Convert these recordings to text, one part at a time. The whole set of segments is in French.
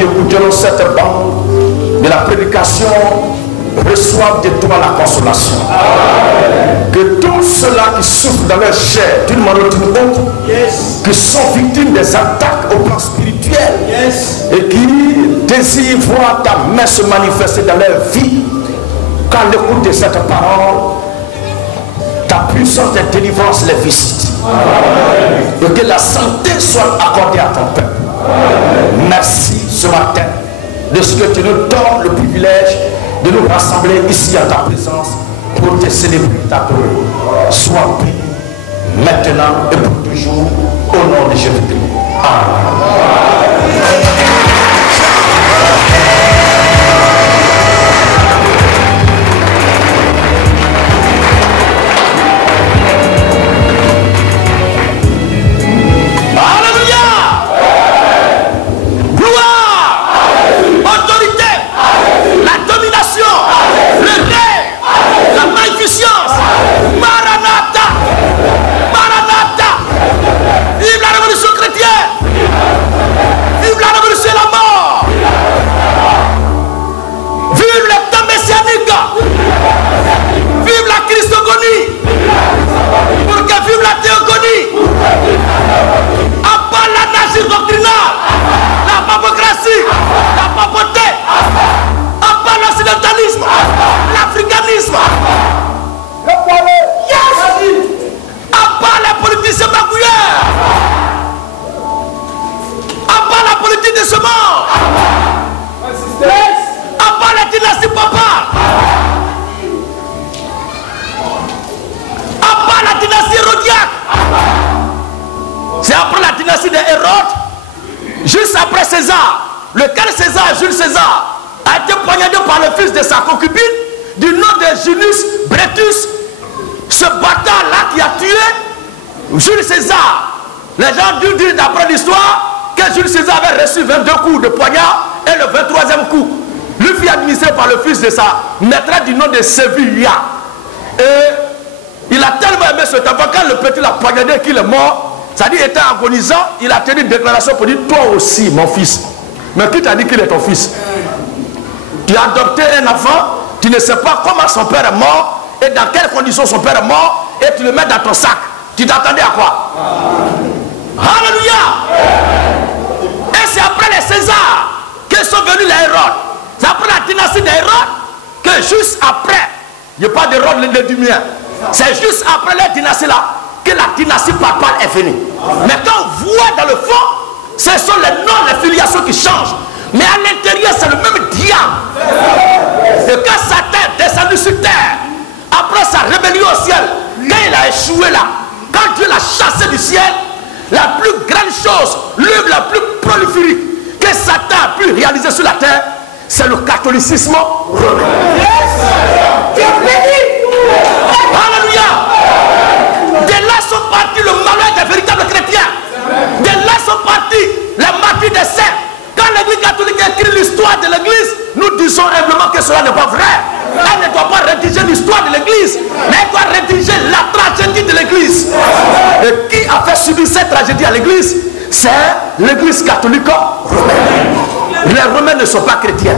qui écouteront cette bande de la prédication reçoivent de toi la consolation. Que tous ceux-là qui souffrent dans leur chair d'une manière ou d'une autre, qui sont victimes des attaques au plan spirituel et qui désirent voir ta main se manifester dans leur vie, qu'à l'écoute de cette parole, ta puissance de délivrance les visite. Et que la santé soit accordée à ton peuple. Merci ce matin de ce que tu nous donnes le privilège de nous rassembler ici à ta présence pour te célébrer ta gloire. Sois béni maintenant et pour toujours au nom de Jésus-Christ. Amen. La pauvreté, à part l'occidentalisme, l'africanisme, à part les politiciens magouilleurs, à part la politique de ce monde, à part la dynastie papa, à part la dynastie hérodiaque, c'est après la dynastie de Hérode, juste après César. Lequel César, Jules César, a été poignardé par le fils de sa concubine du nom de Julius Brutus, ce bâtard-là qui a tué Jules César. Les gens disent dire d'après l'histoire que Jules César avait reçu 22 coups de poignard et le 23e coup lui fut administré par le fils de sa maîtresse du nom de Sévilla. Et il a tellement aimé ce temps quand le petit l'a poignardé qu'il est mort, c'est-à-dire étant agonisant, il a tenu une déclaration pour dire toi aussi mon fils. Mais qui t'a dit qu'il est ton fils? Tu as adopté un enfant, tu ne sais pas comment son père est mort et dans quelles conditions son père est mort et tu le mets dans ton sac. Tu t'attendais à quoi? Alléluia! Et c'est après les Césars que sont venus les Hérodes. C'est après la dynastie des Hérodes que juste après, il n'y a pas d'Hérode du mien. C'est juste après la dynastie là que la dynastie papale est venue. Mais quand on voit dans le fond, ce sont les noms, les filiations qui changent. Mais à l'intérieur, c'est le même diable. Et quand Satan est descendu sur terre, après sa rébellion au ciel, quand il a échoué là, quand Dieu l'a chassé du ciel, la plus grande chose, l'œuvre la plus prolifique que Satan a pu réaliser sur la terre, c'est le catholicisme romain. Alléluia. De là sont partis le malheur des véritables chrétiens. De là sont partis les martyrs des saints. Quand l'église catholique écrit l'histoire de l'église, nous disons humblement que cela n'est pas vrai. Elle ne doit pas rédiger l'histoire de l'église, mais elle doit rédiger la tragédie de l'église. Et qui a fait subir cette tragédie à l'église? C'est l'église catholique romaine. Les Romains ne sont pas chrétiens.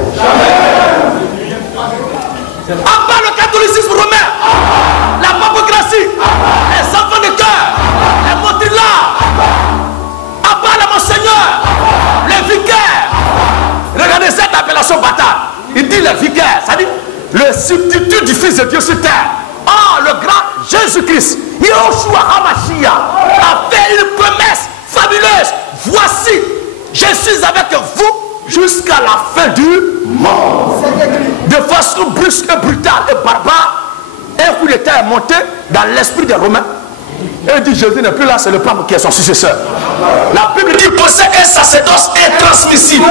À part le catholicisme romain, la papocratie, les enfants de cœur, les motillards, à part le monseigneur, les vicaires. Regardez cette appellation bâtard. Il dit les vicaires, ça dit le substitut du Fils de Dieu sur terre. Oh, le grand Jésus-Christ, Yahushua HaMashiach, a fait une promesse fabuleuse. Voici, je suis avec vous jusqu'à la fin du monde. De façon brusque et brutale et barbare, un coup d'état est monté dans l'esprit des Romains. Et il dit Jésus n'est plus là, c'est le pape qui est son successeur. La Bible dit possède un sacerdoce intransmissible.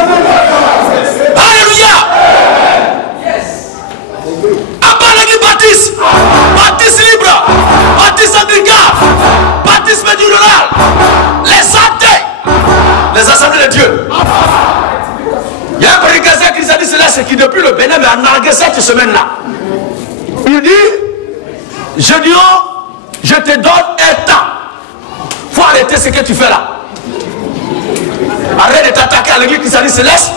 Alléluia. À part l'église baptiste, baptiste libre, baptiste anglican, baptiste médiéval, les athées, les assemblées de Dieu. Il y a un prédicateur qui a dit cela, c'est qui depuis le Bénin, mais en argué cette semaine-là. Il dit, Gédéon, je te donne un temps. Il faut arrêter ce que tu fais là. Arrête de t'attaquer à l'église qui s'est dit céleste.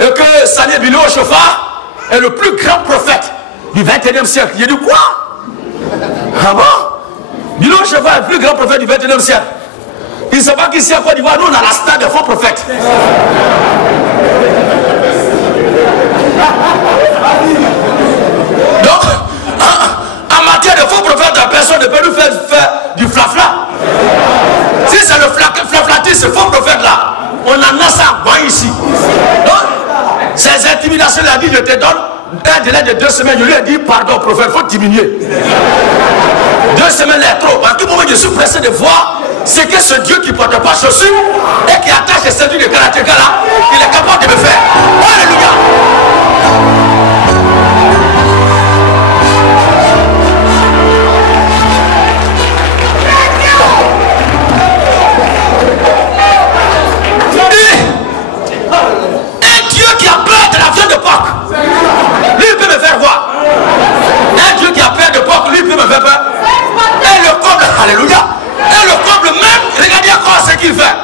et que Sané Bilo Chauffard est le plus grand prophète du 21e siècle. Il a dit quoi? Ah bon? Bilo Chauffard est le plus grand prophète du 21e siècle. Il ne sait pas qu'ici à Côte d'Ivoire, nous on a la star des faux prophètes. Donc, en matière de faux prophètes, la personne ne peut nous faire du flafla. Si c'est le flaflatis, ce faux prophète là, on en a ça à boire ici. Donc, ces intimidations, il a dit, je te donne un délai de 2 semaines. Je lui ai dit, pardon prophète, il faut diminuer. 2 semaines est trop. À tout moment, je suis pressé de voir ce que ce Dieu qui ne porte pas chaussures et qui attache les ceintures de karatéka là, il est capable de me faire. Alléluia. Un Dieu qui a peur de la viande de porc, lui il peut me faire voir. Un Dieu qui a peur de porc, lui il peut me faire peur. Et le comble, alléluia. Et le comble même, regardez encore ce qu'il fait.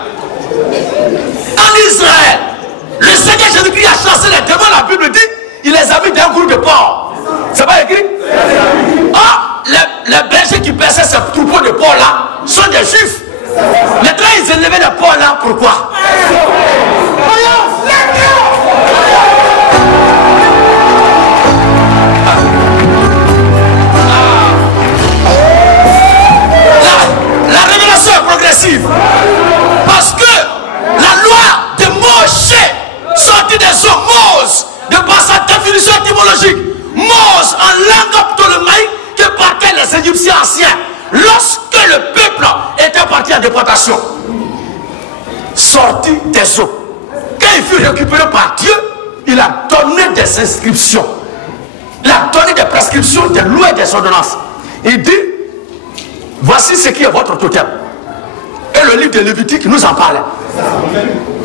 En Israël, le Seigneur Jésus-Christ a chassé les démons, la Bible dit, il les a mis dans un groupe de porcs. C'est pas écrit? Ah, les bergers qui perçaient ces troupeaux de porcs là sont des juifs. Maintenant ils élevaient les porcs là, pourquoi? La révélation est progressive. Parce que la loi de Moshe, sortie des eaux, Mose, de par sa définition étymologique, Mose en langue ptolémaïque que partaient les Égyptiens anciens lorsque le peuple était parti en déportation. Sorti des eaux. Quand il fut récupéré par Dieu, il a donné des inscriptions. Il a donné des prescriptions, des lois et des ordonnances. Il dit, voici ce qui est votre totem. Et le livre de Lévitique nous en parlait.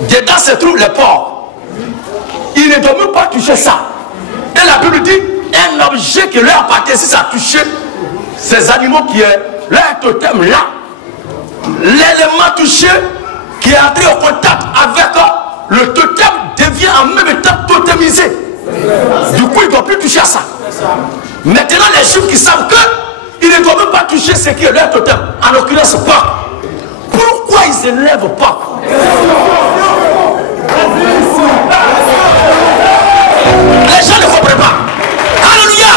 Dedans se trouvent les porcs. Il ne doit même pas toucher ça. Et la Bible dit, un objet qui leur appartient, si ça a touché ces animaux qui est leur totem là, l'élément touché qui est entré au contact avec le totem devient en même temps totemisé. Du coup, il ne doit plus toucher à ça. Maintenant, les Juifs qui savent que ils ne doivent même pas toucher ce qui est leur totem, en l'occurrence porc. Pourquoi ils élèvent porc? Les gens ne comprennent pas. Alléluia.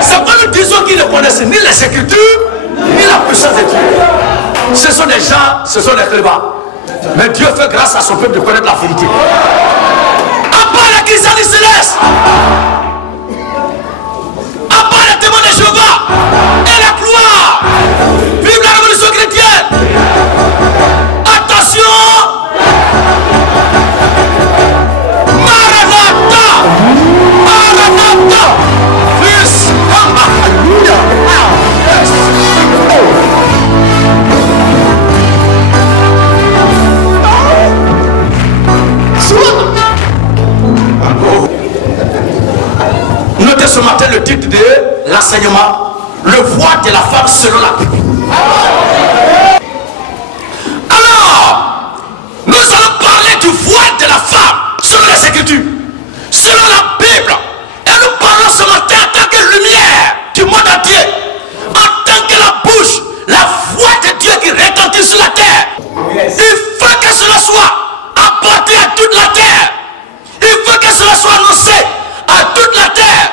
C'est pas nous disons qu'ils ne connaissent ni les Écritures, ni la puissance de Dieu. Ce sont des gens, ce sont des clébards. Mais Dieu fait grâce à son peuple de connaître la vérité. À part l'église du céleste, à part les témoins de Jéhovah et la gloire, vive la révolution chrétienne. Attention, Maranatha, Maranatha, please come back. Alléluia. Notez ce matin le titre de l'enseignement, le voile de la femme selon la Bible. Alors, nous allons parler du voile de la femme selon les Écritures, selon la Bible. Et nous parlons ce matin en tant que lumière du monde entier, en tant que la bouche, la voix de Dieu qui retentit sur la terre. Il faut que cela soit apporté à toute la terre. Il faut que cela soit annoncé à toute la terre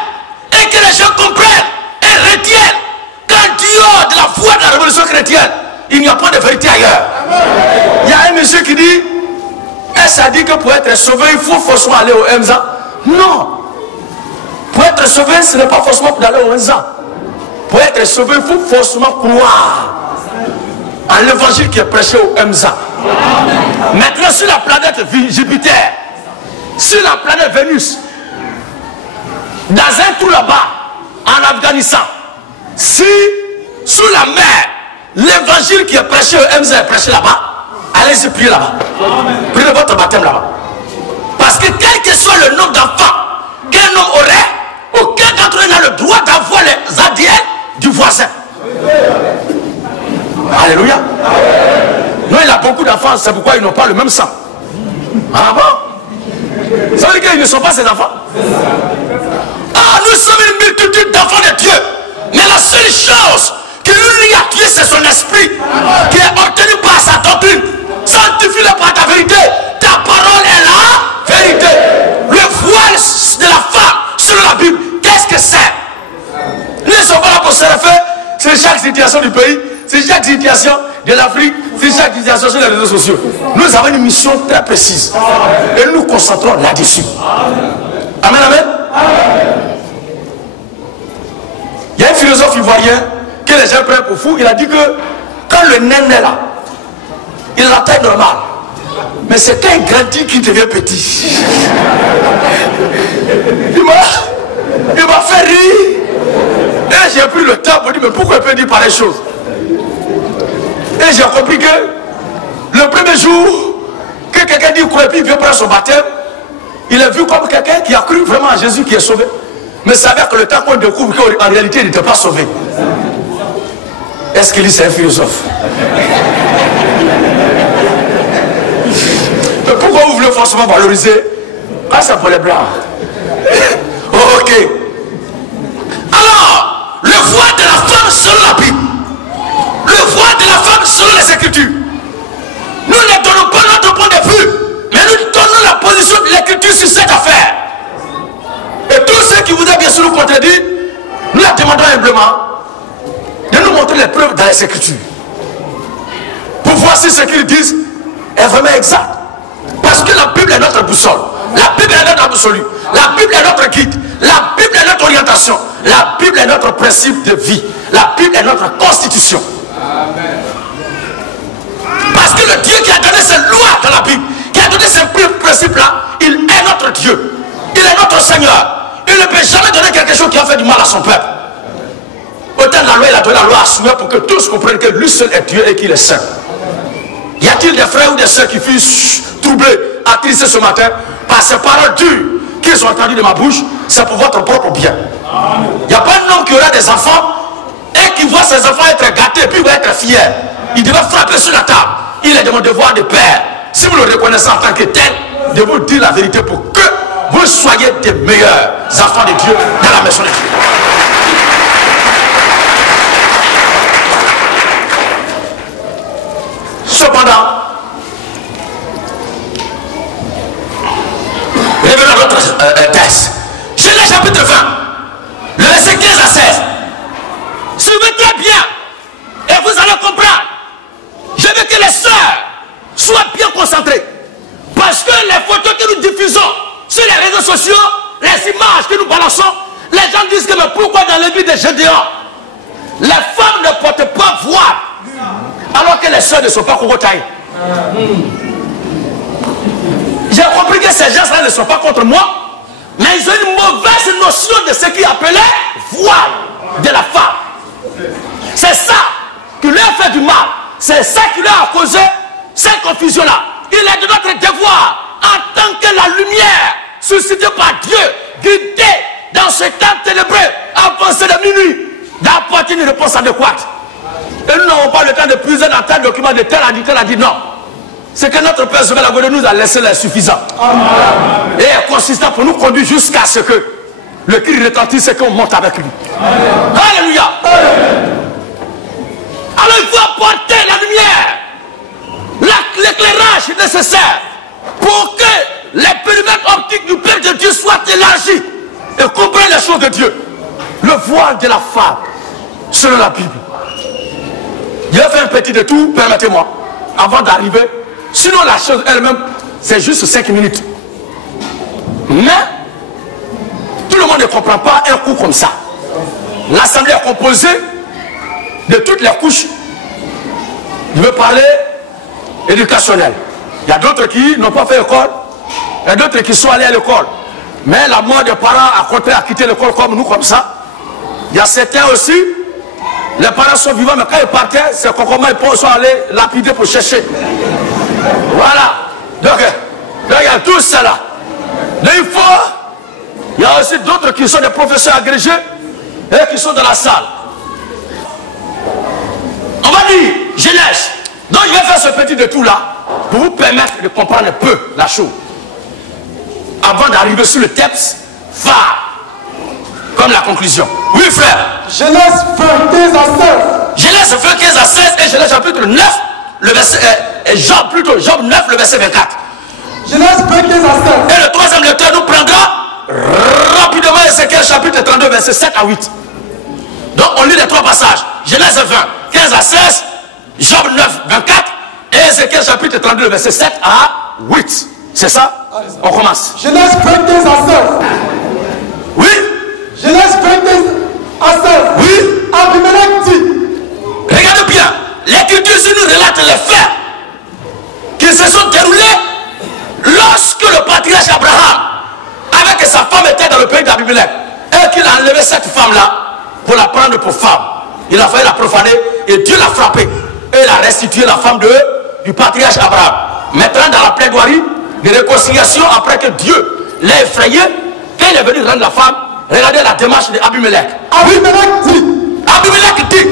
et que les gens comprennent et retiennent qu'en dehors de la voie de la révolution chrétienne, il n'y a pas de vérité ailleurs. Il y a un monsieur qui dit, est-ce à dire que pour être sauvé, il faut forcément aller au Emza? Non. Pour être sauvé, ce n'est pas forcément pour aller au Emza. Pour être sauvé, il faut forcément croire en l'évangile qui est prêché au Emza. Maintenant, sur la planète Jupiter, sur la planète Vénus, dans un trou là-bas, en Afghanistan, si sous la mer, l'évangile qui est prêché au MZ est prêché là-bas, allez-y prier là-bas. Priez votre baptême là-bas. Parce que quel que soit le nombre d'enfants qu'un homme aurait, aucun d'entre eux n'a le droit d'avoir les ADN du voisin. Alléluia. Non, il a beaucoup d'enfants, c'est pourquoi ils n'ont pas le même sang. Ah bon? Ça veut dire qu'ils ne sont pas ses enfants. Ah, nous sommes une multitude d'enfants de Dieu. Mais la seule chose qui nous lie à Dieu, c'est son esprit, qui est obtenu par sa doctrine. Sanctifie-le par ta vérité. Ta parole est la vérité. Le voile de la femme selon la Bible, qu'est-ce que c'est? Nous ne sommes pas là pour se refaire. C'est chaque situation du pays, c'est chaque situation de l'Afrique, c'est chaque situation sur les réseaux sociaux. Nous avons une mission très précise et nous nous concentrons là-dessus. Amen, amen. Il y a un philosophe ivoirien que les gens prennent pour fou. Il a dit que quand le nain est là, il a la taille normale. Mais c'est quand il grandit qu'il devient petit. Il m'a fait rire. Et j'ai pris le temps pour dire, mais pourquoi il peut dire pareille chose? Et j'ai compris que le premier jour que quelqu'un dit quoi et puis il vient prendre son baptême, il est vu comme quelqu'un qui a cru vraiment à Jésus qui est sauvé. Mais ça veut dire que le temps qu'on découvre qu'en réalité il n'était pas sauvé. Est-ce qu'il est un philosophe? Mais pourquoi vous voulez forcément valoriser? Ah, c'est pour les blancs. Ok. Alors, le voile de la femme selon la Bible, le voile de la femme selon les Écritures, nous ne donnons pas notre point de vue, mais nous donnons la position de l'Écriture sur cette affaire. Et tous ceux qui voudraient bien sûr nous contredire, nous leur demandons humblement de nous montrer les preuves dans les Écritures, pour voir si ce qu'ils disent est vraiment exact. Parce que la Bible est notre boussole, la Bible est notre absolu, la Bible est notre guide, la Bible est notre orientation, la Bible est notre principe de vie, la Bible est notre constitution. Amen. Parce que le Dieu qui a donné ses lois dans la Bible, qui a donné ces principes-là, il est notre Dieu, il est notre Seigneur. Il ne peut jamais donner quelque chose qui a fait du mal à son peuple. Autant la loi, il a donné la loi à soumettre pour que tous comprennent que lui seul est Dieu et qu'il est saint. Y a-t-il des frères ou des soeurs qui furent troublés, attristés ce matin par ces paroles dures qu'ils ont entendues de ma bouche? C'est pour votre propre bien. Il n'y a pas un homme qui aura des enfants et qui voit ses enfants être gâtés et puis il va être fier. Il devait frapper sur la table. Il est de mon devoir de père, si vous le reconnaissez en tant que tel, de vous dire la vérité pour que vous soyez des meilleurs enfants de Dieu dans la maison de Dieu. Cependant, revenons à notre texte. Genèse chapitre 20, le verset 15 à 16. Suivez très bien et vous allez comprendre. Je veux que les sœurs soient bien concentrées. Parce que les photos que nous diffusons sur les réseaux sociaux, les images que nous balançons, les gens disent que mais pourquoi dans l'église des Gédéons, les femmes ne portent pas voile alors que les sœurs ne sont pas cocotailles. J'ai compris que ces gens-là ne sont pas contre moi, mais ils ont une mauvaise notion de ce qu'ils appelaient voile de la femme. C'est ça qui leur fait du mal. C'est ça qui leur a causé cette confusion-là. Il est de notre devoir, en tant que la lumière suscitée par Dieu, guidée dans ce temps ténébreux, avancé de minuit, d'apporter une réponse adéquate. Et nous n'avons pas le temps de puiser dans tel document de tel a dit non. C'est que notre Père Sauvé la nous a laissé l'insuffisant. Et est consistant pour nous conduire jusqu'à ce que le cri retentisse et qu'on monte avec lui. Amen. Alléluia. Amen. Alors il faut apporter la lumière, l'éclairage nécessaire pour que les périmètres optiques du peuple de Dieu soient élargis et comprennent les choses de Dieu. Le voile de la femme, selon la Bible. Je vais faire un petit détour, permettez-moi, avant d'arriver. Sinon la chose elle-même, c'est juste 5 minutes. Mais, tout le monde ne comprend pas un coup comme ça. L'assemblée est composée de toutes les couches. Je veux parler éducationnel. Il y a d'autres qui n'ont pas fait école. Il y a d'autres qui sont allés à l'école. Mais la mort des parents a compté à quitter l'école comme nous, comme ça. Il y a certains aussi, les parents sont vivants, mais quand ils partaient, c'est comment ils sont allés lapider pour chercher. Voilà. Donc il y a tout cela. Mais il y a aussi d'autres qui sont des professeurs agrégés et qui sont dans la salle. On va dire Genèse. Donc je vais faire ce petit détour là pour vous permettre de comprendre un peu la chose. avant d'arriver sur le texte phare, comme la conclusion. Oui, frère. Genèse 20, 15 à 16. Genèse 20, 15 à 16 et Genèse chapitre 9, le verset, Job 9, le verset 24. Genèse 20, 15 à 16. Et le troisième lecteur nous prendra rapidement Ézéchiel chapitre 32, verset 7 à 8. Donc on lit les trois passages. Genèse 20, 15 à 16, Job 9, 24 et Ézéchiel chapitre 32, verset 7 à 8. C'est ça? On commence. Genèse 20, 15 à 16. Oui. Genèse 20, 15 à 16. Oui. Abimelech dit. Regardez bien. L'Écriture nous relate les faits qui se sont déroulés lorsque le patriarche Abraham, avec sa femme, était dans le pays d'Abimelech et qu'il a enlevé cette femme-là pour la prendre pour femme. Il a failli la profaner et Dieu l'a frappée et il a restitué la femme du patriarche Abraham. Maintenant, dans la plaidoirie de réconciliation, après que Dieu l'a effrayé, quand il est venu rendre la femme, regardez la démarche d'Abimelech. Abimelech dit. Abimelech dit.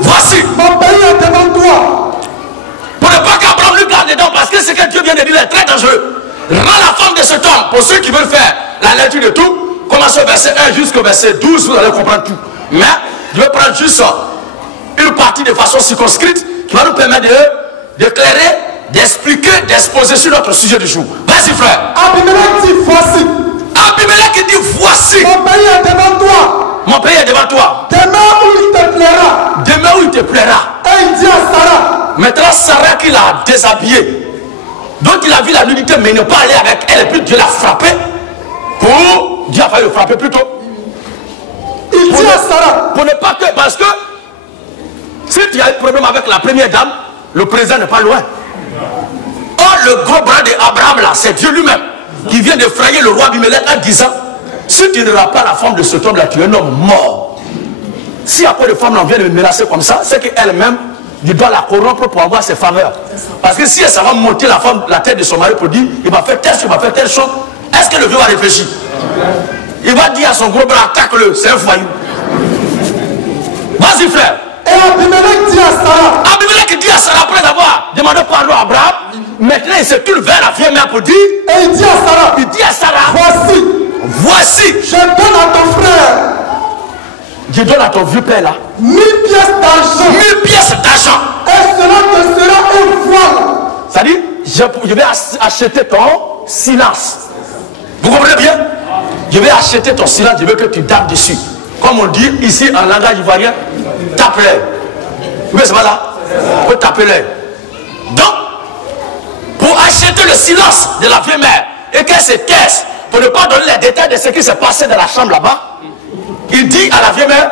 Voici. Mon pays est devant toi. Pour ne pas qu'Abraham lui garde dedans, parce que ce que Dieu vient de dire est très dangereux. Rends la femme de cet homme. Pour ceux qui veulent faire la lecture de tout, commencez au verset 1 jusqu'au verset 12, vous allez comprendre tout. Mais je vais prendre juste une partie de façon circonscrite qui va nous permettre d'éclairer, d'expliquer, d'exposer sur notre sujet du jour. Vas-y, frère. Abimelech dit voici. Abimelech dit voici. Mon pays est devant toi. Mon pays est devant toi. Demain où il te plaira. Demain où il te plaira. Et il dit à Sarah. Maintenant, Sarah qui l'a déshabillé, donc il a vu la nudité, mais il n'est pas allé avec elle, et puis Dieu l'a frappé. Dieu a failli le frapper plutôt. Il dit à Sarah. Pour ne pas que, parce que si tu as un problème avec la première dame, le président n'est pas loin. Or, le gros bras d'Abraham là, c'est Dieu lui-même qui vient d'effrayer le roi Abimelech en disant: si tu n'auras pas la femme de cet homme là, tu es un homme mort. Si après de femme là vient de me menacer comme ça, c'est qu'elle-même, tu dois la corrompre pour avoir ses faveurs. Parce que si elle va monter la tête de son mari pour dire il va faire telle chose, il va faire telle chose, est-ce que le vieux va réfléchir? Il va dire à son gros bras: attaque-le, c'est un voyou. Vas-y, frère. Et Abimelech dit à Sarah. Abimelech dit à Sarah, après avoir demandé pardon à Abraham, maintenant il se tourne vers la vieille mère pour dire. Et il dit à Sarah. Il dit à Sarah: voici. Je donne à ton frère. Je donne à ton vieux père là 1000 pièces d'argent. 1000 pièces d'argent. Et cela te sera un voile. C'est-à-dire, je vais acheter ton silence. Vous comprenez bien? Je vais acheter ton silence, je veux que tu tapes dessus. Comme on dit ici en langage ivoirien, tape-l'œil. Vous voyez, c'est pas là? Il faut taper l'œil. Donc, pour acheter le silence de la vieille mère et qu'elle se taise, pour ne pas donner les détails de ce qui s'est passé dans la chambre là-bas, il dit à la vieille mère: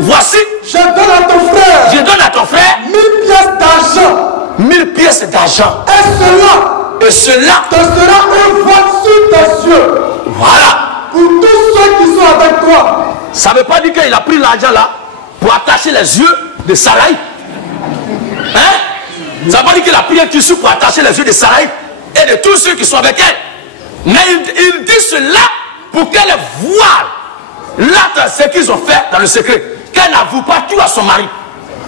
voici. Je donne à ton frère. Je donne à ton frère 1000 pièces d'argent. 1000 pièces d'argent. Et cela te sera un voile sur tes yeux. Voilà. Pour tous ceux qui sont avec toi. Ça ne veut pas dire qu'il a pris l'argent là pour attacher les yeux de Sarai. Hein? Ça ne veut pas dire qu'il a pris un tissu pour attacher les yeux de Sarai et de tous ceux qui sont avec elle. Mais il dit cela pour qu'elle voie là ce qu'ils ont fait dans le secret. Qu'elle n'avoue pas tout à son mari.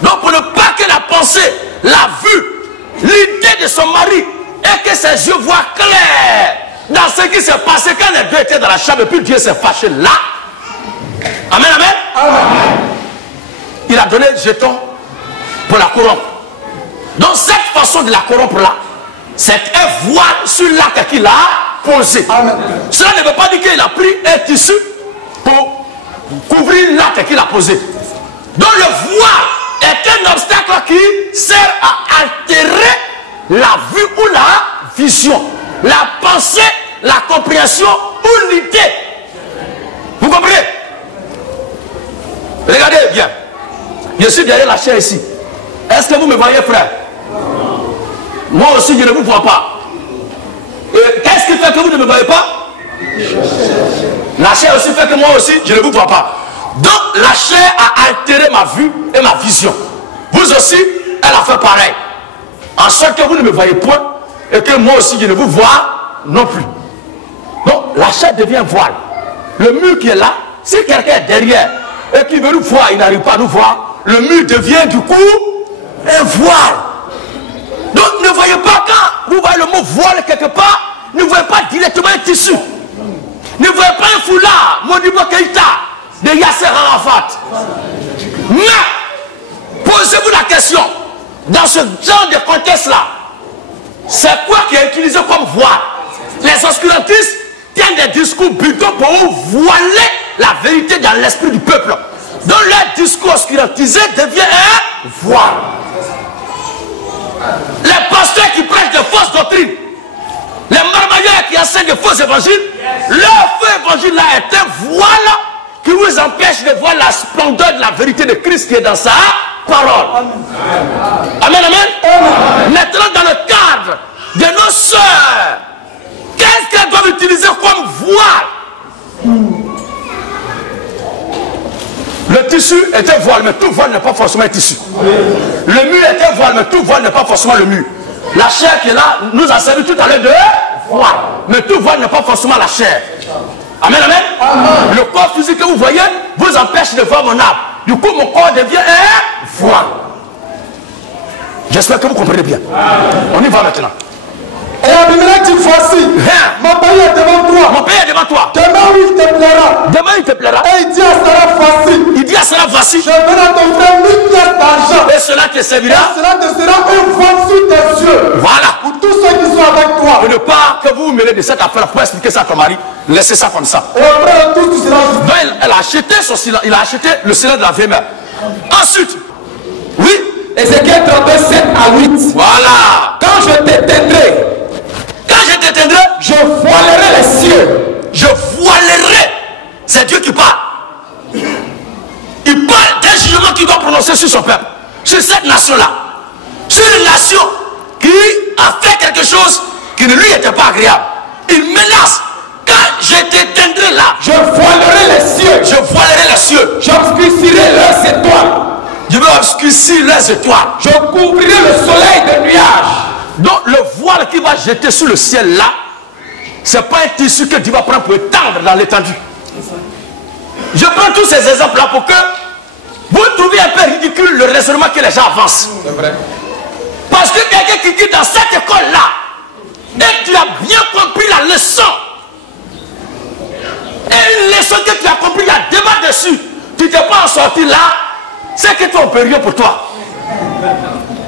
Donc pour ne pas que la pensée, la vue, l'idée de son mari et que ses yeux voient clair dans ce qui s'est passé quand les deux étaient dans la chambre et puis Dieu s'est fâché là. Amen, amen. Amen. Il a donné jeton pour la corrompre. Donc cette façon de la corrompre là, c'est un voile sur l'acte qu'il a posé. Amen. Cela ne veut pas dire qu'il a pris un tissu pour couvrir l'acte qu'il a posé. Donc le voile est un obstacle qui sert à altérer la vue ou la vision, la pensée, la compréhension ou l'idée. Vous comprenez? Regardez bien. Je suis derrière la chair ici. Est-ce que vous me voyez, frère? Moi aussi, je ne vous vois pas. Qu'est-ce qui fait que vous ne me voyez pas? La chair aussi fait que moi aussi, je ne vous vois pas. Donc, la chair a altéré ma vue et ma vision. Vous aussi, elle a fait pareil. En sorte que vous ne me voyez point et que moi aussi, je ne vous vois non plus. Donc, la chair devient voile. Le mur qui est là, si quelqu'un est derrière et qui veut nous voir, il n'arrive pas à nous voir, le mur devient du coup un voile. Donc, ne voyez pas quand vous voyez le mot voile quelque part, ne voyez pas directement un tissu. Ne voyez pas un foulard, Modibo Keïta, de Yasser Arafat. Mais, posez-vous la question, dans ce genre de contexte-là, c'est quoi qui est utilisé comme voile? Les obscurantistes tiennent des discours plutôt pour voiler la vérité dans l'esprit du peuple. Donc leur discours obscurantisé devient un voile. Les pasteurs qui prêchent de fausses doctrines, les marmailleurs qui enseignent de faux évangiles, leur faux évangile là est un voile qui vous empêche de voir la splendeur de la vérité de Christ qui est dans sa parole. Amen, amen. Maintenant, dans le cadre de nos sœurs, qu'est-ce qu'elles doivent utiliser comme voile? Le tissu est un voile, mais tout voile n'est pas forcément un tissu. Le mur est un voile, mais tout voile n'est pas forcément le mur. La chair qui est là nous a servi tout à l'heure de voile, mais tout voile n'est pas forcément la chair. Amen, amen. Amen. Le corps physique que vous voyez vous empêche de voir mon âme. Du coup, mon corps devient un voile. J'espère que vous comprenez bien. On y va maintenant. Et Abimelech dit, voici, mon pays est devant toi. Mon pays est devant toi. Demain, il te plaira. Demain, il te plaira. Et il dit à Sarah, voici. Il dit à Sarah, voici. Je donne à ton frère 1000 pièces d'argent. Et cela te servira. Et cela te sera un voile sous tes yeux. Voilà. Pour tous ceux qui sont avec toi. Et ne pas que vous vous mêlez de cette affaire pour expliquer ça à ton mari. Laissez ça comme ça. Et après tout, tu seras. Donc, elle a acheté son silence. Il a acheté le silence de la vieille mère. Ensuite, oui. Ézéchiel 32, 7 à 8. Voilà. Quand je t'éteindrai, je voilerai les cieux. Je voilerai. C'est Dieu qui parle. Il parle d'un jugement qu'il doit prononcer sur son peuple, sur cette nation-là, sur une nation qui a fait quelque chose qui ne lui était pas agréable. Il menace. Quand je t'éteindrai là, je voilerai les cieux. Je voilerai les cieux. J'obscurcirai leurs étoiles. Je vais obscurcir leurs étoiles. Je couvrirai le soleil de nuages. Donc le voile qui va jeter sur le ciel là, c'est pas un tissu que Dieu va prendre pour étendre dans l'étendue. Je prends tous ces exemples là pour que vous trouviez un peu ridicule le raisonnement que les gens avancent. C'est vrai. Parce que quelqu'un qui dit dans cette école là, et tu as bien compris la leçon, et une leçon que tu as compris, il y a débat dessus, tu t'es pas en sorti là, c'est que toi on peut rien pour toi.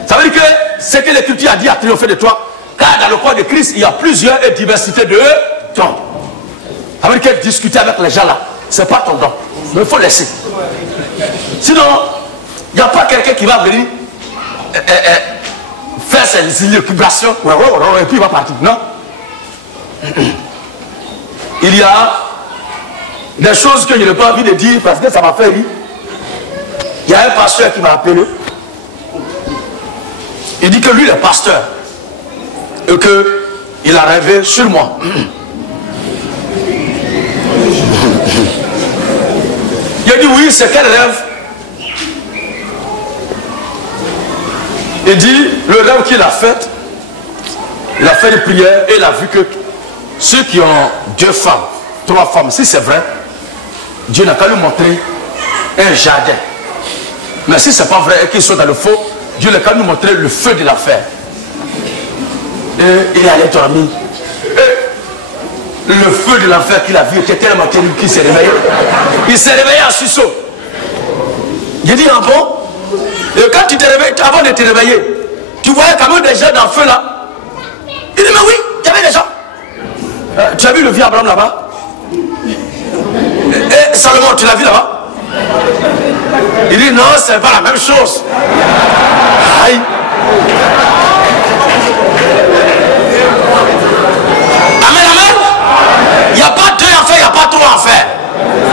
Ça veut dire que ce que l'Écriture a dit a triomphé de toi. Car dans le corps de Christ, il y a plusieurs et diversité de dons. Ça veut dire que discuter avec les gens là, ce n'est pas ton don. Mais il faut laisser. Sinon, il n'y a pas quelqu'un qui va venir faire ses élucubrations et puis il va partir. Non. Il y a des choses que je n'ai pas envie de dire parce que ça m'a fait rire. Il y a un pasteur qui m'a appelé. Il dit que lui, il est pasteur. Et qu'il a rêvé sur moi. Il a dit oui, c'est quel rêve? Il dit, le rêve qu'il a fait, il a fait une prière et il a vu que ceux qui ont 2 femmes, 3 femmes, si c'est vrai, Dieu n'a qu'à lui montrer un jardin. Mais si c'est pas vrai et qu'ils sont dans le faux, Dieu n'a qu'à nous montrer le feu de l'affaire. Et il est allé dormir. Et le feu de l'enfer qu'il a vu était tellement terrible qu'il s'est réveillé. Il s'est réveillé à Susso. J'ai dit, ah bon? Et quand tu te réveilles, avant de te réveiller, tu voyais quand même des gens dans le feu là. Il dit, mais oui, il y avait des gens. Tu as vu le vieux Abraham là-bas? Et Salomon, tu l'as vu là-bas? Il dit, non, c'est pas la même chose. Aïe. Amen, amen. Il n'y a pas 2 enfers, il n'y a pas 3 enfers.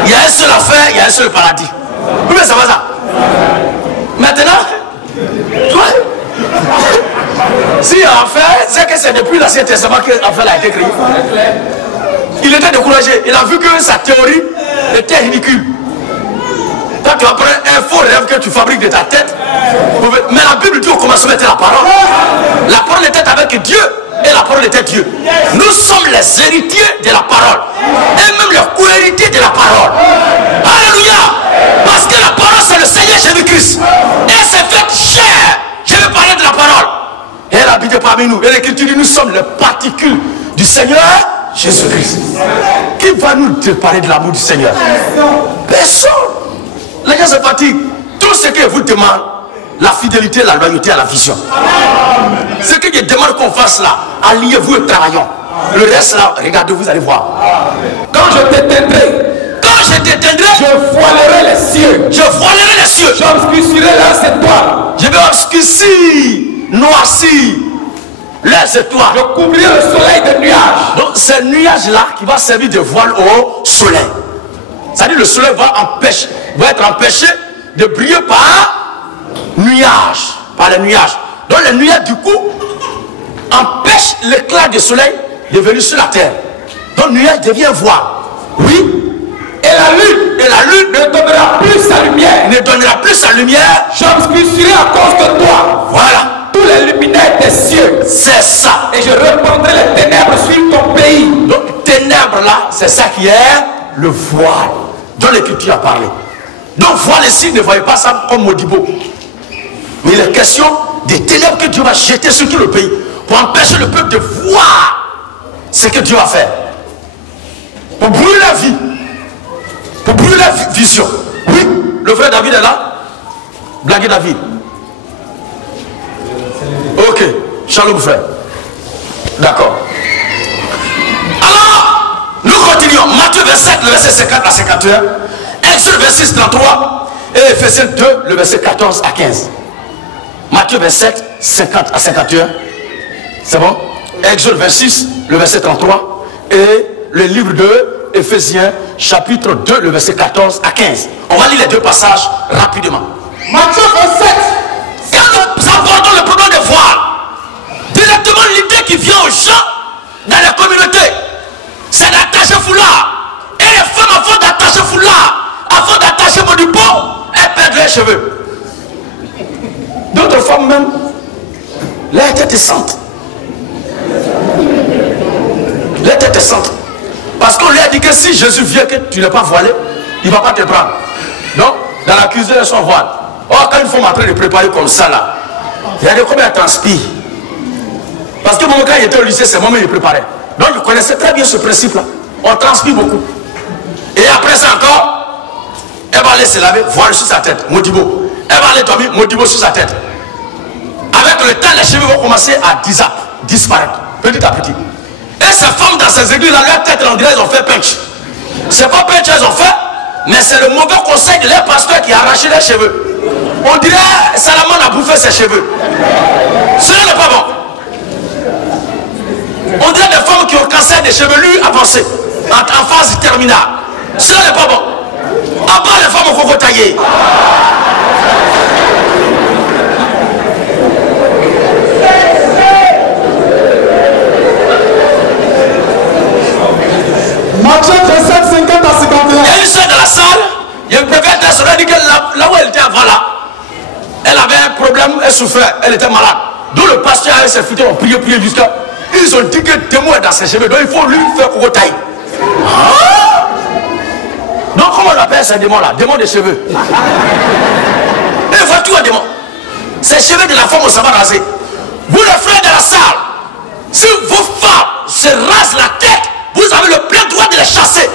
Il y a un seul enfer, il y a un seul paradis. Oui, mais c'est pas ça. Maintenant, si il y a enfer, c'est que c'est depuis l'Ancien Testament que l'enfer a été créé. Il était découragé. Il a vu que sa théorie était ridicule. Quand tu apprends un faux rêve que tu fabriques de ta tête, mais la Bible dit au commencement était la parole. La parole était avec Dieu et la parole était Dieu. Nous sommes les héritiers de la parole et même les co-héritiers de la parole. Alléluia. Parce que la parole c'est le Seigneur Jésus-Christ et c'est fait chair. Je vais parler de la parole et elle habite parmi nous. Et l'Écriture dit nous sommes le pâté particule du Seigneur Jésus-Christ. Qui va nous parler de l'amour du Seigneur? Personne. Les gens se fatiguent. Tout ce que vous demande, la fidélité, la loyauté à la vision. Ce que je demande qu'on fasse là, alliez-vous et travaillons. Le reste là, regardez, vous allez voir. Quand je t'éteindrai, je voilerai les cieux. J'obscurcirai leurs étoiles. Je vais obscurcir, noircir les étoiles. Je couvrirai le soleil de nuages. Donc ces nuages-là qui va servir de voile au soleil. C'est-à-dire le soleil va être empêché de briller par nuages. Par les nuages. Donc les nuages du coup empêchent l'éclat du soleil de venir sur la terre. Donc le nuage devient voile. Oui. Et la lune ne donnera plus sa lumière. J'obscurcirai à cause de toi. Voilà. Tous les luminaires des cieux. C'est ça. Et je répandrai les ténèbres sur ton pays. Donc ténèbres là, c'est ça qui est le voile dont l'Écriture a parlé. Donc voile ici, ne voyez pas ça comme Modibo. Mais il est question des ténèbres que Dieu va jeter sur tout le pays pour empêcher le peuple de voir ce que Dieu va faire. Pour brûler la vie. Pour brûler la vision. Oui, le frère David est là. Blaguez David. Ok, shalom frère. D'accord. Alors, nous continuons. Matthieu 27, le verset 50 à 51. Exode 26, 33. Et Ephésiens 2, le verset 14 à 15. Matthieu 27, 50 à 51. C'est bon? Exode 26, le verset 33. Et le livre de Ephésiens, chapitre 2, le verset 14 à 15. On va lire les deux passages rapidement. Matthieu 27. Quand nous abordons le problème des voiles, directement l'idée qui vient aux gens dans la communauté, c'est d'attacher foulard. Et les femmes, avant d'attacher foulard, avant d'attacher Modibo, elles perdent leurs cheveux. D'autres femmes même, leur tête est sente. Leur tête est sente. Parce qu'on lui a dit que si Jésus vient que tu n'es pas voilé, il ne va pas te prendre. Donc, dans la cuisine, elles sont voilées. Or, quand une femme est en train de préparer comme ça, là, il y a des combien de transpire. Parce que moi, quand il était au lycée, c'est moi qui préparais. Donc, je connaissais très bien ce principe-là. On transpire beaucoup. Et après ça encore, elle va aller se laver, voile sur sa tête, Modibo. Elle va aller dormir, Modibo sur sa tête. Avec le temps, les cheveux vont commencer à disparaître, petit à petit. Et ces femmes dans ces églises, là, leur tête, on dirait qu'ils ont fait punch. C'est pas punch qu'elles ont fait, mais c'est le mauvais conseil de leur pasteur qui a arraché leurs cheveux. On dirait Salomon a bouffé ses cheveux. Ce n'est pas bon. On dirait des femmes qui ont cancer des chevelus avancés, en phase terminale. Ce n'est pas bon. À part les femmes au coco taillé. Matthieu 27, 50 à 51. Il y a une soeur dans la salle, il y a une préfète, elle a dit que là où elle était avant là, elle avait un problème, elle souffrait, elle était malade. Donc le pasteur et ses filles ont prié jusqu'à. Ils ont dit que le démon est dans ses cheveux, donc il faut lui faire coco taille. Ah! Donc comment on appelle ce démon-là? Démon des cheveux. Et vois-tu un démon? Ces cheveux de la femme, ça va raser. Vous les frères de la salle, si vos femmes se rasent la tête, vous avez le plein droit de les chasser.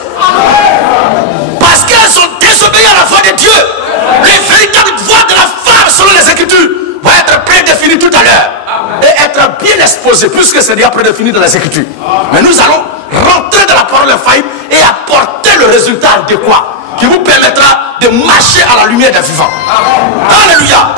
Parce qu'elles ont désobéi à la voix de Dieu. Les véritables voix de la femme, selon les Écritures, vont être prédéfinies tout à l'heure. Et être bien exposées, puisque c'est déjà prédéfini dans les Écritures. Mais nous allons rentrer dans la parole infaillible et apporter le résultat adéquat qui vous permettra de marcher à la lumière des vivants. Alléluia.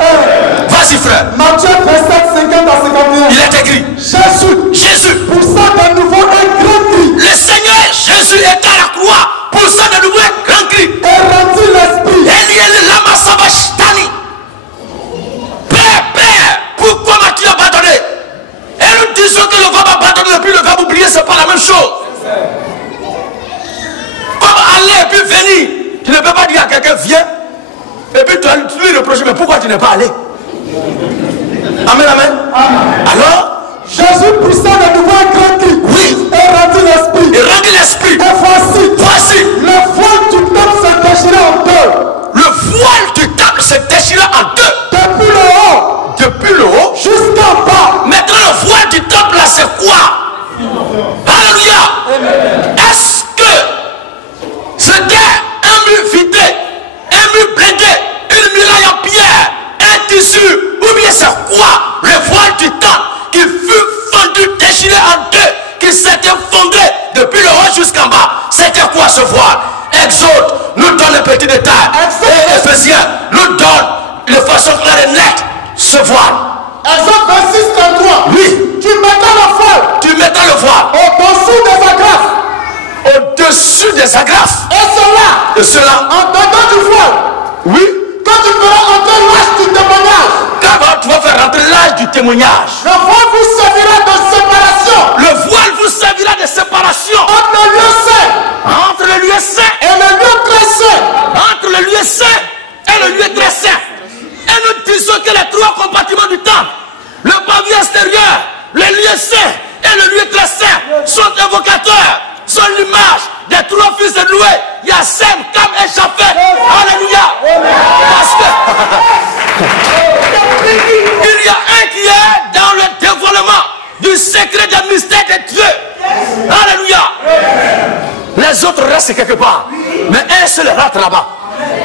Vas-y frère. Matthieu 27, 50 à 51. Il est écrit. Jésus. Poussa de nouveau un grand cri. Le Seigneur Jésus est à la croix. Poussa de nouveau un grand cri. Et rendit l'esprit. Eliel lama sabachthani. Père, pourquoi m'as-tu abandonné? Et nous disons que le verbe abandonner et puis le verbe oublier, c'est pas la même chose. Comme aller et puis venir. Tu ne peux pas dire à quelqu'un viens et puis tu lui reproches, mais pourquoi tu n'es pas allé? Amen, amen. Alors Jésus poussa de nouveau un grand cri. Oui. Et rendit l'esprit. Et voici. Le voile du temple se déchira en deux. Le voile du temple se déchira en deux. Depuis le haut Jusqu'en bas. Maintenant le voile du temple là c'est quoi? reçu des agrafes. Et cela, en donnant du voile. Oui. Quand tu feras entrer l'âge du témoignage. Quand tu vas faire rentrer l'âge du témoignage. Le voile vous servira de séparation. Le voile vous servira de séparation. Entre le lieu saint. Entre le lieu saint. Et le lieu très saint. Entre le lieu saint et le lieu très saint. Et nous disons que les trois compartiments du temple, le pavillon extérieur, le lieu saint et le lieu très saint, sont évocateurs, sont l'image des trois fils de Loué, Yassem, Cam et Japhet. Alléluia. Parce que il y a un qui est dans le dévoilement du secret des mystères de Dieu. Alléluia. Les autres restent quelque part, mais un seul rentre là-bas.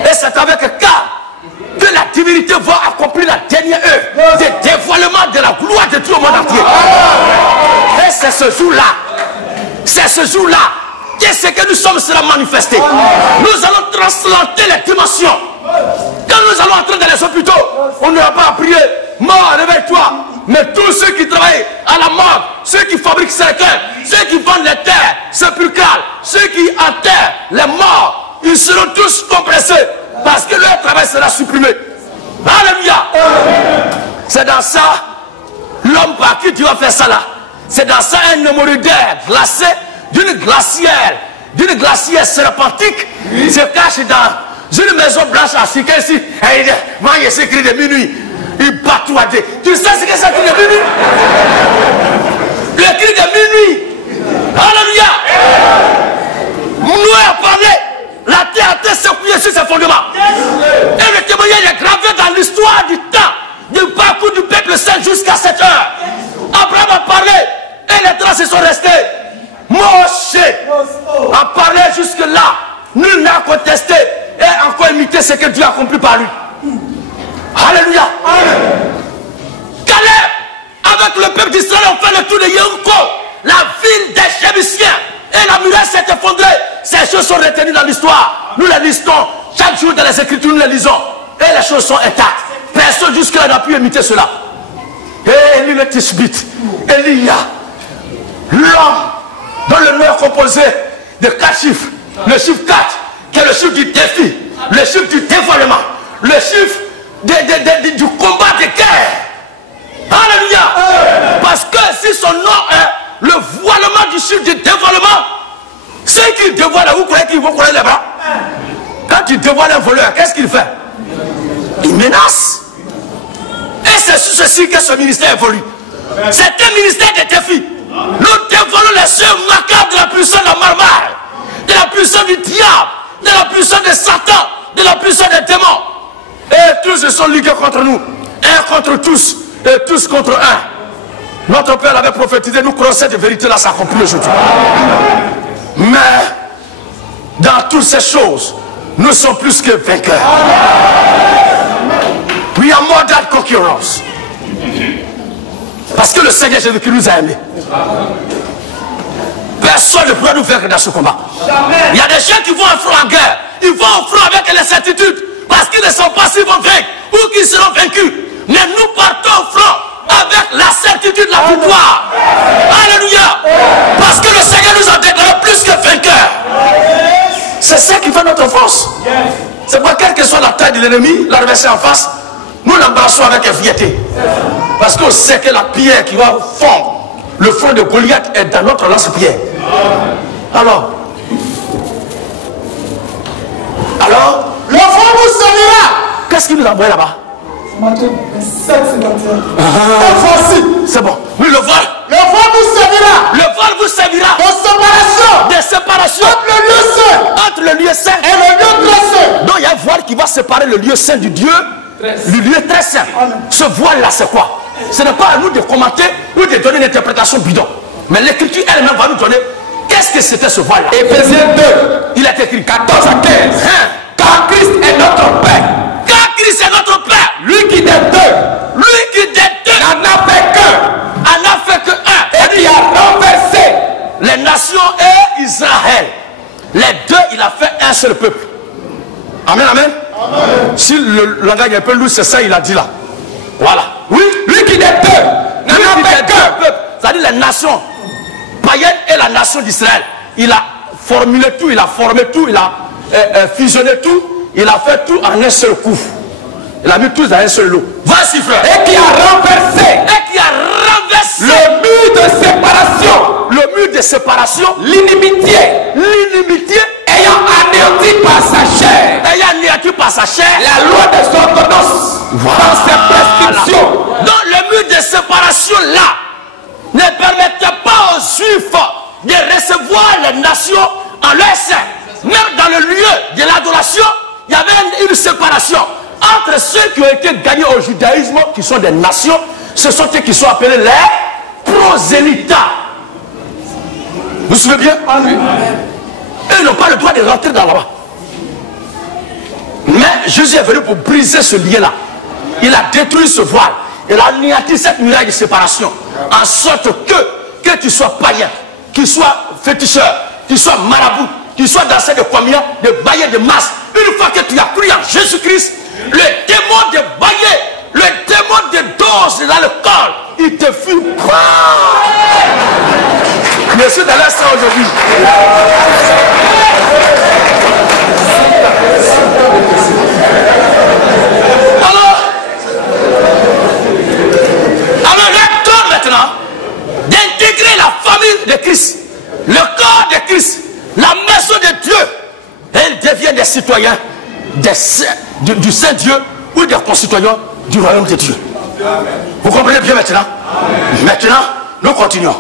Et c'est avec Cam que la divinité va accomplir la dernière œuvre de dévoilement de la gloire de Dieu au monde entier. Et c'est ce jour-là, que ce que nous sommes sera manifesté. Nous allons transplanter les dimensions. Quand nous allons entrer dans les hôpitaux, on ne va pas prier, mort, réveille-toi. Mais tous ceux qui travaillent à la mort, ceux qui fabriquent ces cœurs, ceux qui vendent les terres sépulcrales, ceux qui enterrent les morts, ils seront tous compressés. Parce que leur travail sera supprimé. Alléluia. C'est dans ça, l'homme par qui tu vas faire ça là. C'est dans ça un hémorroïdaire glacé d'une glacière serpentique se cache dans une maison blanche à Chicago ici. Et il dit, moi il s'écrit de minuit. Il bat tout à deux. Tu sais ce que c'est le cri de minuit? Le cri de minuit. Alléluia. Noé a parlé. La terre a été secouée sur ses fondements. Et le témoignage est gravé dans l'histoire du temps, du parcours du peuple saint jusqu'à cette heure. Abraham a parlé et les traces sont restées. Moshe a parlé jusque-là. Nul n'a contesté et encore imité ce que Dieu a accompli par lui. Alléluia. Caleb, avec le peuple d'Israël, ont fait le tour de Yéhouko, la ville des Jébusiens. Et la muraille s'est effondrée. Ces choses sont retenues dans l'histoire. Nous les lisons chaque jour dans les Écritures, nous les lisons. Et les choses sont intactes. Personne jusque-là n'a pu imiter cela. Et Élie le Tishbite, Elia, l'homme dont le nom est composé de 4 chiffres. Le chiffre 4, qui est le chiffre du défi, le chiffre du dévoilement, le chiffre du combat de guerre. Alléluia. Parce que si son nom est le voilement du chiffre du dévoilement, ceux qui dévoilent, vous croyez qu'ils vont courir les bras? Quand tu dévoiles un voleur, qu'est-ce qu'il fait? Il menace. Et c'est sur ceci que ce ministère évolue. C'est un ministère de défi. Nous dévoilons les œuvres macabres de la puissance de la marmaille, de la puissance du diable, de la puissance de Satan, de la puissance des démons. Et tous se sont ligués contre nous. Un contre tous et tous contre un. Notre Père l'avait prophétisé, nous croyons cette vérité-là s'accomplit aujourd'hui. Mais dans toutes ces choses, nous sommes plus que vainqueurs. We are more than conquerors. Parce que le Seigneur Jésus-Christ nous a aimés. Personne ne pourra nous vaincre dans ce combat. Il y a des gens qui vont au front en guerre. Ils vont au front avec l'incertitude. Parce qu'ils ne sont pas s'ils vont vaincre ou qu'ils seront vaincus. Mais nous partons au front avec la certitude de la victoire. Alléluia. Parce que le Seigneur nous a déclaré plus que vainqueurs. C'est ça qui fait notre force. C'est pas quelle que soit la taille de l'ennemi, l'adversaire en face, nous l'embrassons avec fierté. Parce qu'on sait que la pierre qui va fondre le front de Goliath est dans notre lance-pierre. Alors, le vent vous servira. qu'est-ce qui nous a envoyé là-bas? C'est bon. Oui, le vol. Le vent vous servira. Le vol vous servira. De séparation. De séparation. Entre le lieu saint. Entre le lieu saint. Et le lieu très saint. Donc il y a un voile qui va séparer le lieu saint du Dieu. Le lieu très saint. Ce voile-là, c'est quoi? Ce n'est pas à nous de commenter ou de donner une interprétation bidon. Mais l'écriture elle-même va nous donner qu'est-ce que c'était ce voile-là. Éphésiens 2. Il est écrit 14 à 15. Car Christ est notre Père. Car Christ est notre Père. Lui qui des deux. Lui qui des deux. N'en a fait qu'un. En a fait que un. Et qui a renversé les nations et Israël. Les deux, il a fait un seul peuple. Amen, amen. Si le langage est un peu lourd, c'est ça il a dit là. Voilà. Oui. Lui qui des deux. N'en a fait qu'un. C'est-à-dire les nations païennes et la nation d'Israël. Il a formulé tout, il a formé tout, il a fusionné tout, il a fait tout en un seul coup. Il a mis tout dans un seul lot. Vas-y frère. Et qui a renversé. Le mur de séparation. Le mur de séparation. L'inimitié. Ayant anéanti par sa chair. La loi des ordonnances. Dans ses prescriptions. Donc le mur de séparation là ne permettait pas aux Juifs de recevoir les nations en leur sein. Même dans le lieu de l'adoration, il y avait une séparation entre ceux qui ont été gagnés au judaïsme, qui sont des nations. Ce sont eux qui sont appelés les prosélytas. Vous vous souvenez bien? Eux n'ont pas le droit de rentrer dans là-bas. Mais Jésus est venu pour briser ce lien-là. Il a détruit ce voile. Il a anéanti cette muraille de séparation. En sorte que tu sois païen, qu'il soit féticheur, qu'il soit marabout, qu'il soit danseur de combien, de bailler de masse. Une fois que tu as cru en Jésus-Christ, le démon de bailler, le démon de dose dans le corps, il te fuit. Merci de l'instant aujourd'hui. Alors le temps maintenant d'intégrer la famille de Christ, le corps de Christ, la maison de Dieu, elle devient des citoyens du Saint-Dieu ou des concitoyens du royaume de Dieu. Vous comprenez bien maintenant? Maintenant, nous continuons.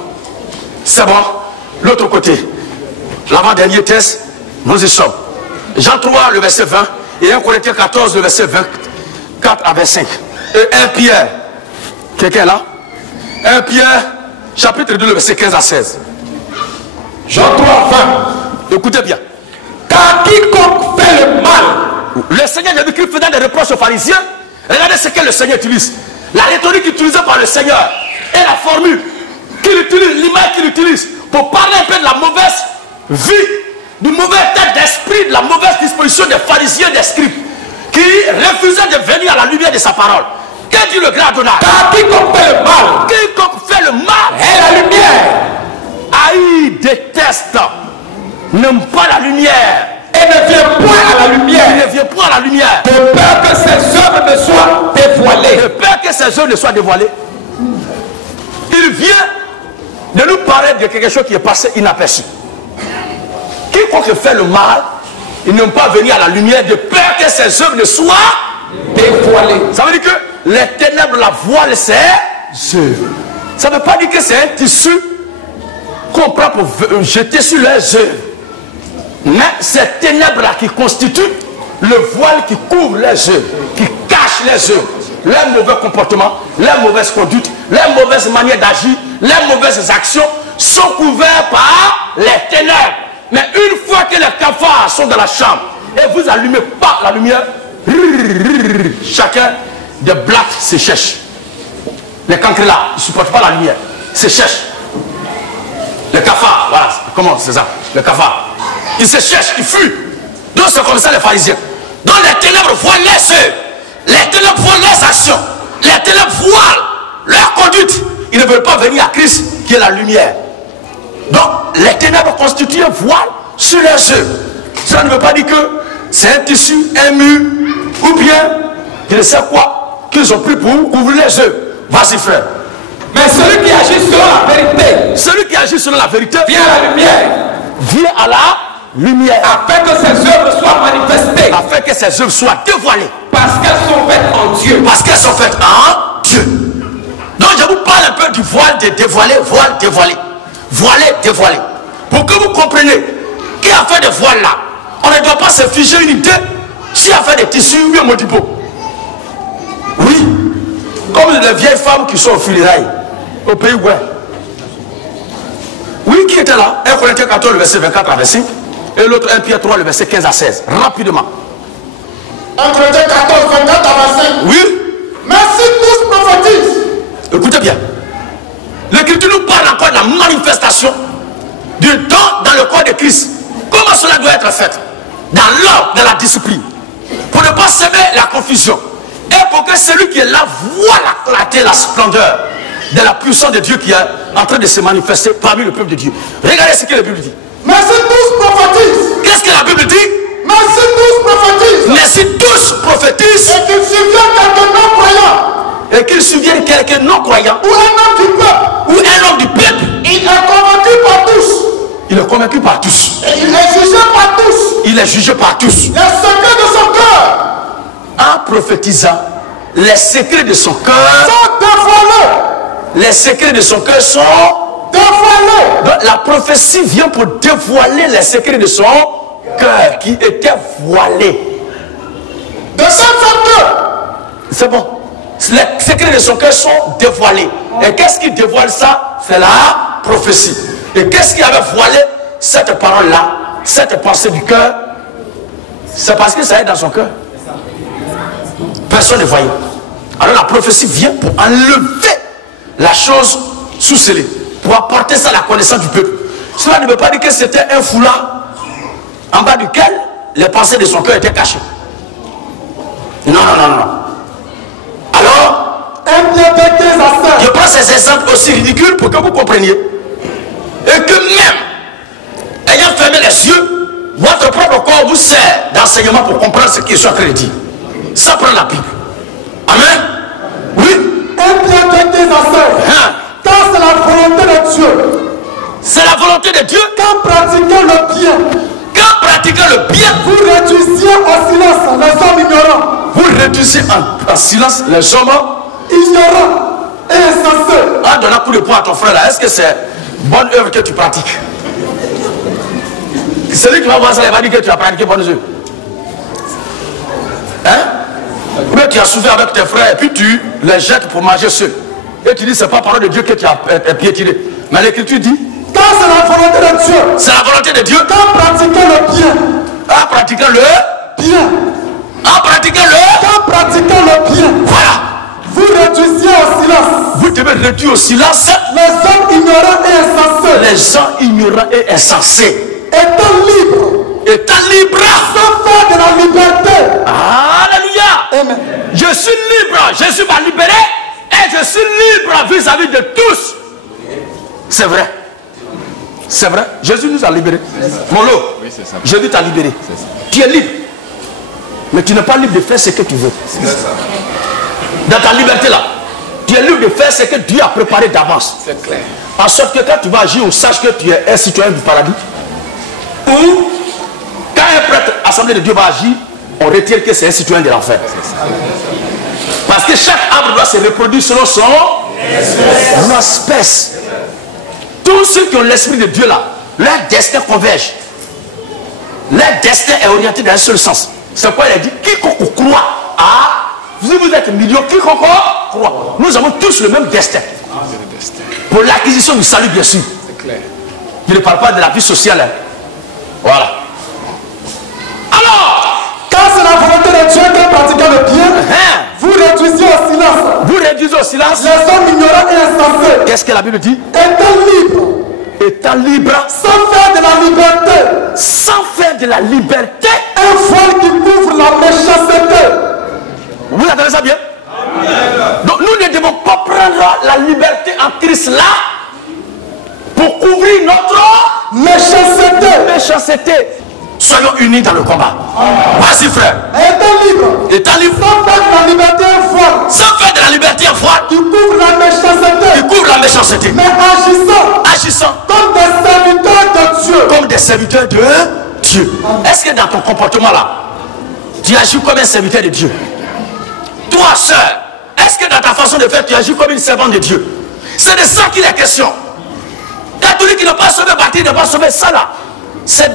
C'est bon. L'autre côté, l'avant-dernier test, nous y sommes. Jean 3, le verset 20, et 1 Corinthiens 14, le verset 24 à 25. Et 1 Pierre, quelqu'un là? 1 Pierre, chapitre 2, le verset 15 à 16. Jean 3, 20. Écoutez bien. Car quiconque fait le mal. Le Seigneur Jésus-Christ faisant des reproches aux pharisiens. Regardez ce que le Seigneur utilise. La rhétorique utilisée par le Seigneur et la formule qu'il utilise, l'image qu'il utilise pour parler un peu de la mauvaise vie, du mauvais état d'esprit, de la mauvaise disposition des pharisiens, des scribes, qui refusaient de venir à la lumière de sa parole. Que dit le grand Adonai? Car quiconque fait le mal. Quiconque fait le mal est la lumière. Haït, déteste, n'aime pas la lumière. Et ne vient point à la lumière. Il ne vient point à la lumière. De peur que ses œuvres ne soient dévoilées. De peur que ses œuvres ne soient dévoilées. Il vient de nous parler de quelque chose qui est passé inaperçu. Quiconque fait le mal, il n'aime pas venir à la lumière de peur que ses œuvres ne soient dévoilées. Ça veut dire que les ténèbres la voilent ses œuvres. Ça ne veut pas dire que c'est un tissu qu'on prend pour jeter sur les œuvres. Mais ces ténèbres-là qui constituent le voile qui couvre les œuvres, qui cache les œuvres, leur mauvais comportement, leur mauvaise conduite, leur mauvaise manière d'agir, leurs mauvaises actions sont couverts par les ténèbres. Mais une fois que les cafards sont dans la chambre et vous allumez pas la lumière, chacun des blattes se cherche. Les cancres là, ils ne supportent pas la lumière, se cherchent. Les cafards, voilà, comment c'est ça? Les cafards. Ils se cherchent, ils fuient. Donc c'est comme ça les pharisiens. Donc les ténèbres voient les œuvres, les ténèbres voient leurs actions, les ténèbres voient leur conduite. Ils ne veulent pas venir à Christ qui est la lumière. Donc les ténèbres constituent un voile sur les œuvres. Ça ne veut pas dire que c'est un tissu, un mur, ou bien je ne sais quoi qu'ils ont pris pour couvrir les œuvres. Vas-y frère. Mais celui qui agit selon la vérité, celui qui agit selon la vérité vient à la lumière. Vient à la lumière. Afin que ses œuvres soient manifestées. Afin que ses œuvres soient dévoilées. Parce qu'elles sont faites en Dieu. Parce qu'elles sont faites en Dieu. Donc je vous parle un peu du voile de dévoiler, voile dévoilé. Voilé, dévoilé. Pour que vous compreniez qui a fait des voiles là. On ne doit pas se figer une idée si a fait des tissus ou un modibo. Oui. Comme les vieilles femmes qui sont au funérailles. Au pays où? Oui, qui était là? 1 Corinthiens 14, le verset 24 à 25. Et l'autre 1 Pierre 3, le verset 15 à 16. Rapidement. 1 Corinthiens 14, 24 à 25. Oui. Mais si tous prophétisent. Écoutez bien. L'Écriture nous parle encore de la manifestation du don dans le corps de Christ. Comment cela doit être fait? Dans l'ordre, dans la discipline. Pour ne pas semer la confusion. Et pour que celui qui est là voit la clarté, la splendeur de la puissance de Dieu qui est en train de se manifester parmi le peuple de Dieu. Regardez ce que la Bible dit. Mais si tous prophétisent. Qu'est-ce que la Bible dit? Mais si tous prophétisent. Mais si tous prophétisent. Et qu'ils subviennent quelques non-croyants. Et qu'ils subviennent quelques non-croyants. Ou un homme du peuple. Ou un homme du peuple. Il est convaincu par tous. Il est convaincu par tous. Et il est jugé par tous. Il est jugé par tous. Les secrets de son cœur. En prophétisant, les secrets de son cœur sont dévoilés. Les secrets de son cœur sont dévoilés. Donc, la prophétie vient pour dévoiler les secrets de son cœur qui étaient voilés. De cette sorte que c'est bon. Les secrets de son cœur sont dévoilés. Et qu'est-ce qui dévoile ça? C'est la prophétie. Et qu'est-ce qui avait voilé cette parole-là, cette pensée du cœur? C'est parce que ça est dans son cœur. Personne ne voyait. Alors la prophétie vient pour enlever la chose sous scellée, pour apporter ça à la connaissance du peuple. Cela ne veut pas dire que c'était un foulard en bas duquel les pensées de son cœur étaient cachées. Non, non, non, non. Alors, je prends ces exemples aussi ridicules pour que vous compreniez. Et que même, ayant fermé les yeux, votre propre corps vous sert d'enseignement pour comprendre ce qu'ils sont en train de dire. Ça prend la Bible. Amen. Oui. Car c'est la volonté de Dieu. C'est la volonté de Dieu. Qu'en pratiquant le bien. Qu'en pratiquant le bien. Vous réduisiez au silence les hommes ignorants. Vous réduisez en silence les hommes ignorants et insensés. En donnant coup de poing à ton frère là, est-ce que c'est bonne œuvre que tu pratiques? Celui qui va voir ça, il va dire que tu as pratiqué bonne œuvre. Hein? Mais tu as souffert avec tes frères et puis tu les jettes pour manger seul. Et tu dis c'est pas parole de Dieu que tu as piétiné. Mais l'écriture dit car c'est la volonté de Dieu. C'est la volonté de Dieu. Qu'en pratiquant le bien. En pratiquant le bien. En pratiquant le qu'en pratiquant le bien. Voilà. Vous réduisiez au silence. Vous devez réduire au silence les hommes ignorants et insensés. Les gens ignorants et insensés. Étant libres. Étant libre. Sans faire de la liberté. Alléluia. Amen. Je suis libre. Jésus m'a libéré. Et je suis libre vis-à-vis de tous. C'est vrai. C'est vrai. Jésus nous a libérés. Mon lot. Oui, Jésus t'a libéré. Tu es libre. Mais tu n'es pas libre de faire ce que tu veux. Dans ta liberté là, tu es libre de faire ce que Dieu a préparé d'avance. C'est clair. En sorte que quand tu vas agir, on sache que tu es un citoyen du paradis. Ou quand un prêtre assemblée de Dieu va agir, on retire que c'est un citoyen de l'enfer. Parce que chaque arbre doit se reproduire selon son espèce. Tous ceux qui ont l'esprit de Dieu là, leur destin converge. Leur destin est orienté dans un seul sens. C'est pourquoi il a dit, quiconque croit à, si vous êtes millions, quiconque croit. Nous avons tous le même destin. Pour l'acquisition du salut, bien sûr. Je ne parle pas de la vie sociale. Hein. Voilà. Alors, quand c'est la volonté de Dieu qu'en pratiquant le bien, vous réduisez au silence. Vous réduisez au silence les hommes ignorants et insensés. Qu'est-ce que la Bible dit? Étant libre. Étant libre. Sans faire de la liberté. Sans faire de la liberté. Un voile qui couvre la méchanceté. Vous entendez ça bien? Donc nous ne devons pas prendre la liberté en Christ là pour couvrir notre méchanceté. Soyons unis dans le combat. Vas-y frère. Étant libre. Étant libre. Sans faire de la liberté un voile. Sans faire de la liberté un voile. Qui couvre la méchanceté. Qui couvre la méchanceté. Mais agissant comme des serviteurs de Dieu. Comme des serviteurs de Dieu. Est-ce que dans ton comportement là, tu agis comme un serviteur de Dieu? Toi seul, est-ce que dans ta façon de faire, tu agis comme une servante de Dieu? C'est de ça qu'il est question. Catholique qui n'a pas sauvé, bâti n'a pas sauvé, ça là. C'est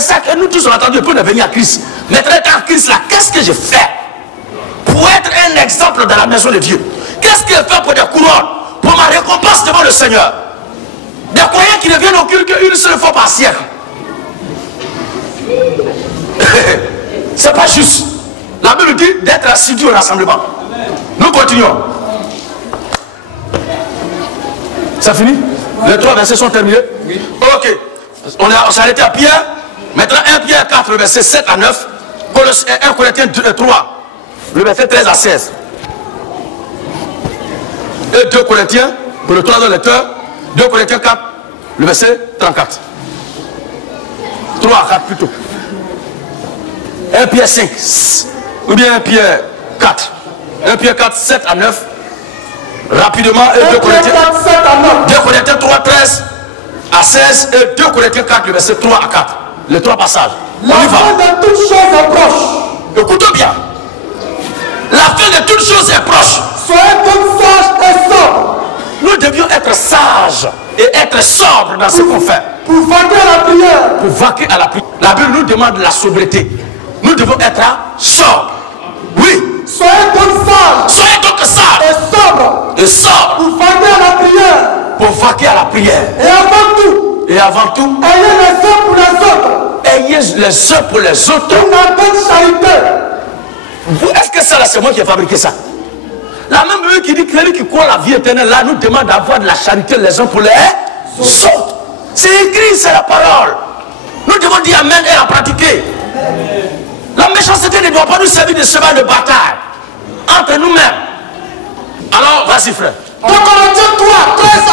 ça que nous tous on a entendu pour devenir à Christ. Maintenant, en Christ là, qu'est-ce que je fais pour être un exemple dans la maison de Dieu? Qu'est-ce que je fais pour des couronnes, pour ma récompense devant le Seigneur? Des croyants qui ne viennent au culte qu'une seule fois par siècle. C'est pas juste. La Bible dit d'être assidu au rassemblement. Nous continuons. Ça finit? Les 3 versets sont terminés? Oui. Ok. On s'est arrêté à Pierre. Maintenant 1 Pierre 4, le verset 7 à 9. 1 Corinthiens 3, le verset 13 à 16. Et 2 Corinthiens, pour le 3e lecteur, 2 Corinthiens 4, le verset 34. 3 à 4 plutôt. 1 Pierre 5. Ou bien 1 Pierre 4. 1 Pierre 4, 7 à 9. Rapidement. Et 2 Corinthiens 2 Corinthiens 3, 13 à 16. Et 2 Corinthiens 4, le verset 3 à 4. Les 3 passages. On y va. La fin de toutes choses est proche. Écoutez bien. La fin de toutes choses est proche. Soyez donc sages et sobres. Nous devions être sages et être sobres dans ce qu'on fait. Pour vaquer à la prière. Pour vaquer à la prière. La Bible nous demande la sobriété. Nous devons être sobres. Oui. Soyez donc sages. Soyez donc sages Et sobres. et sobres. Pour vaquer à la prière. Pour vaquer à la prière. Et avant tout. Et avant tout, Ayez les uns pour les autres. ayez les uns pour les autres. Une ardente charité. Est-ce que ça là, c'est moi qui ai fabriqué ça? La même Bible qui dit que celui qui croit la vie éternelle là nous demande d'avoir de la charité les uns pour les autres. C'est écrit, c'est la parole. Nous devons dire amen et la pratiquer. La méchanceté ne doit pas nous servir de cheval de bataille entre nous-mêmes. Alors, vas-y frère. 2 Corinthiens 3, 13 à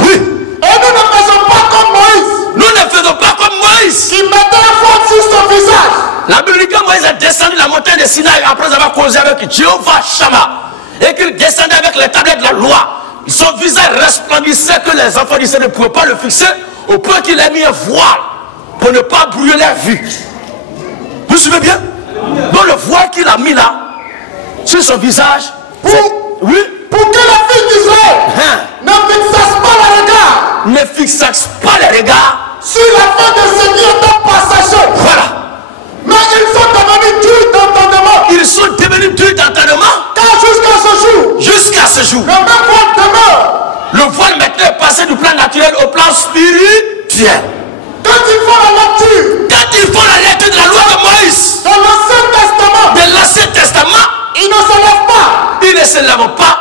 16. Oui. Et nous ne faisons pas comme Moïse, Nous ne faisons pas comme Moïse. qui mettait la faute sur son visage. La Bible dit que Moïse est descendu de la montagne de Sinaï après avoir causé avec Jéhovah Shammah. Et qu'il descendait avec les tablettes de la loi. Son visage resplendissait que les enfants d'Israël ne pouvaient pas le fixer, au point qu'il a mis un voile pour ne pas brouiller leur vue. Vous vous souvenez bien? Donc le voile qu'il a mis là, sur son visage, oui, Pour que les fils d'Israël ne fixassent pas le regard ne fixassent pas les regards. sur la fin de ce qui était passager. Voilà. Mais ils sont devenus durs d'entendement. Ils sont devenus durs d'entendement Car jusqu'à ce jour, le même voile demeure. le voile maintenant est passé du plan naturel au plan spirituel. Quand ils font la lecture Quand ils font la lecture de la loi de Moïse, dans l'Ancien Testament, de l'Ancien Testament, ils ne se lèvent pas. ils ne se lèvent pas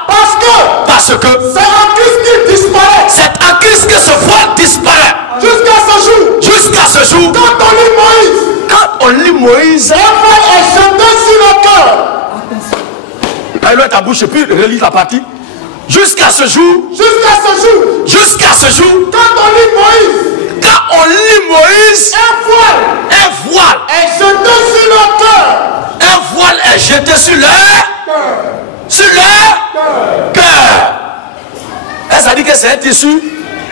Parce que c'est en Christ qu'il disparaît. c'est en Christ que ce voile disparaît. Jusqu'à ce jour. Jusqu'à ce jour, Quand on lit Moïse, quand on lit Moïse, un voile est jeté sur le cœur. alors ta bouche et puis relis la partie. Jusqu'à ce jour, Jusqu'à ce jour. jusqu'à ce jour, Quand on lit Moïse, quand on lit Moïse, un voile un voile, est jeté sur le cœur. un voile est jeté sur leur cœur. Et ça dit que c'est un tissu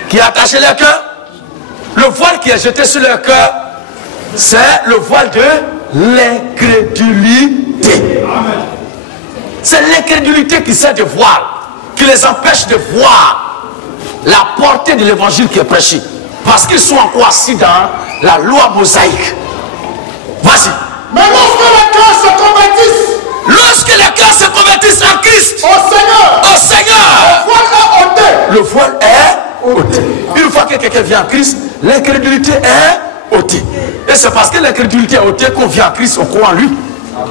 qui est attaché leur cœur. Le voile qui est jeté sur leur cœur, c'est le voile de l'incrédulité. C'est l'incrédulité qui sert de voile, qui les empêche de voir la portée de l'évangile qui est prêché. Parce qu'ils sont encore assis dans la loi mosaïque. Voici. Mais lorsque les cœurs se convertissent Lorsque les cœurs se convertissent en Christ, au Seigneur, au Seigneur, le voile est ôté. le voile est ôté. Une fois que quelqu'un vient en Christ, l'incrédulité est ôtée. Et c'est parce que l'incrédulité est ôtée qu'on vient en Christ, on croit en lui.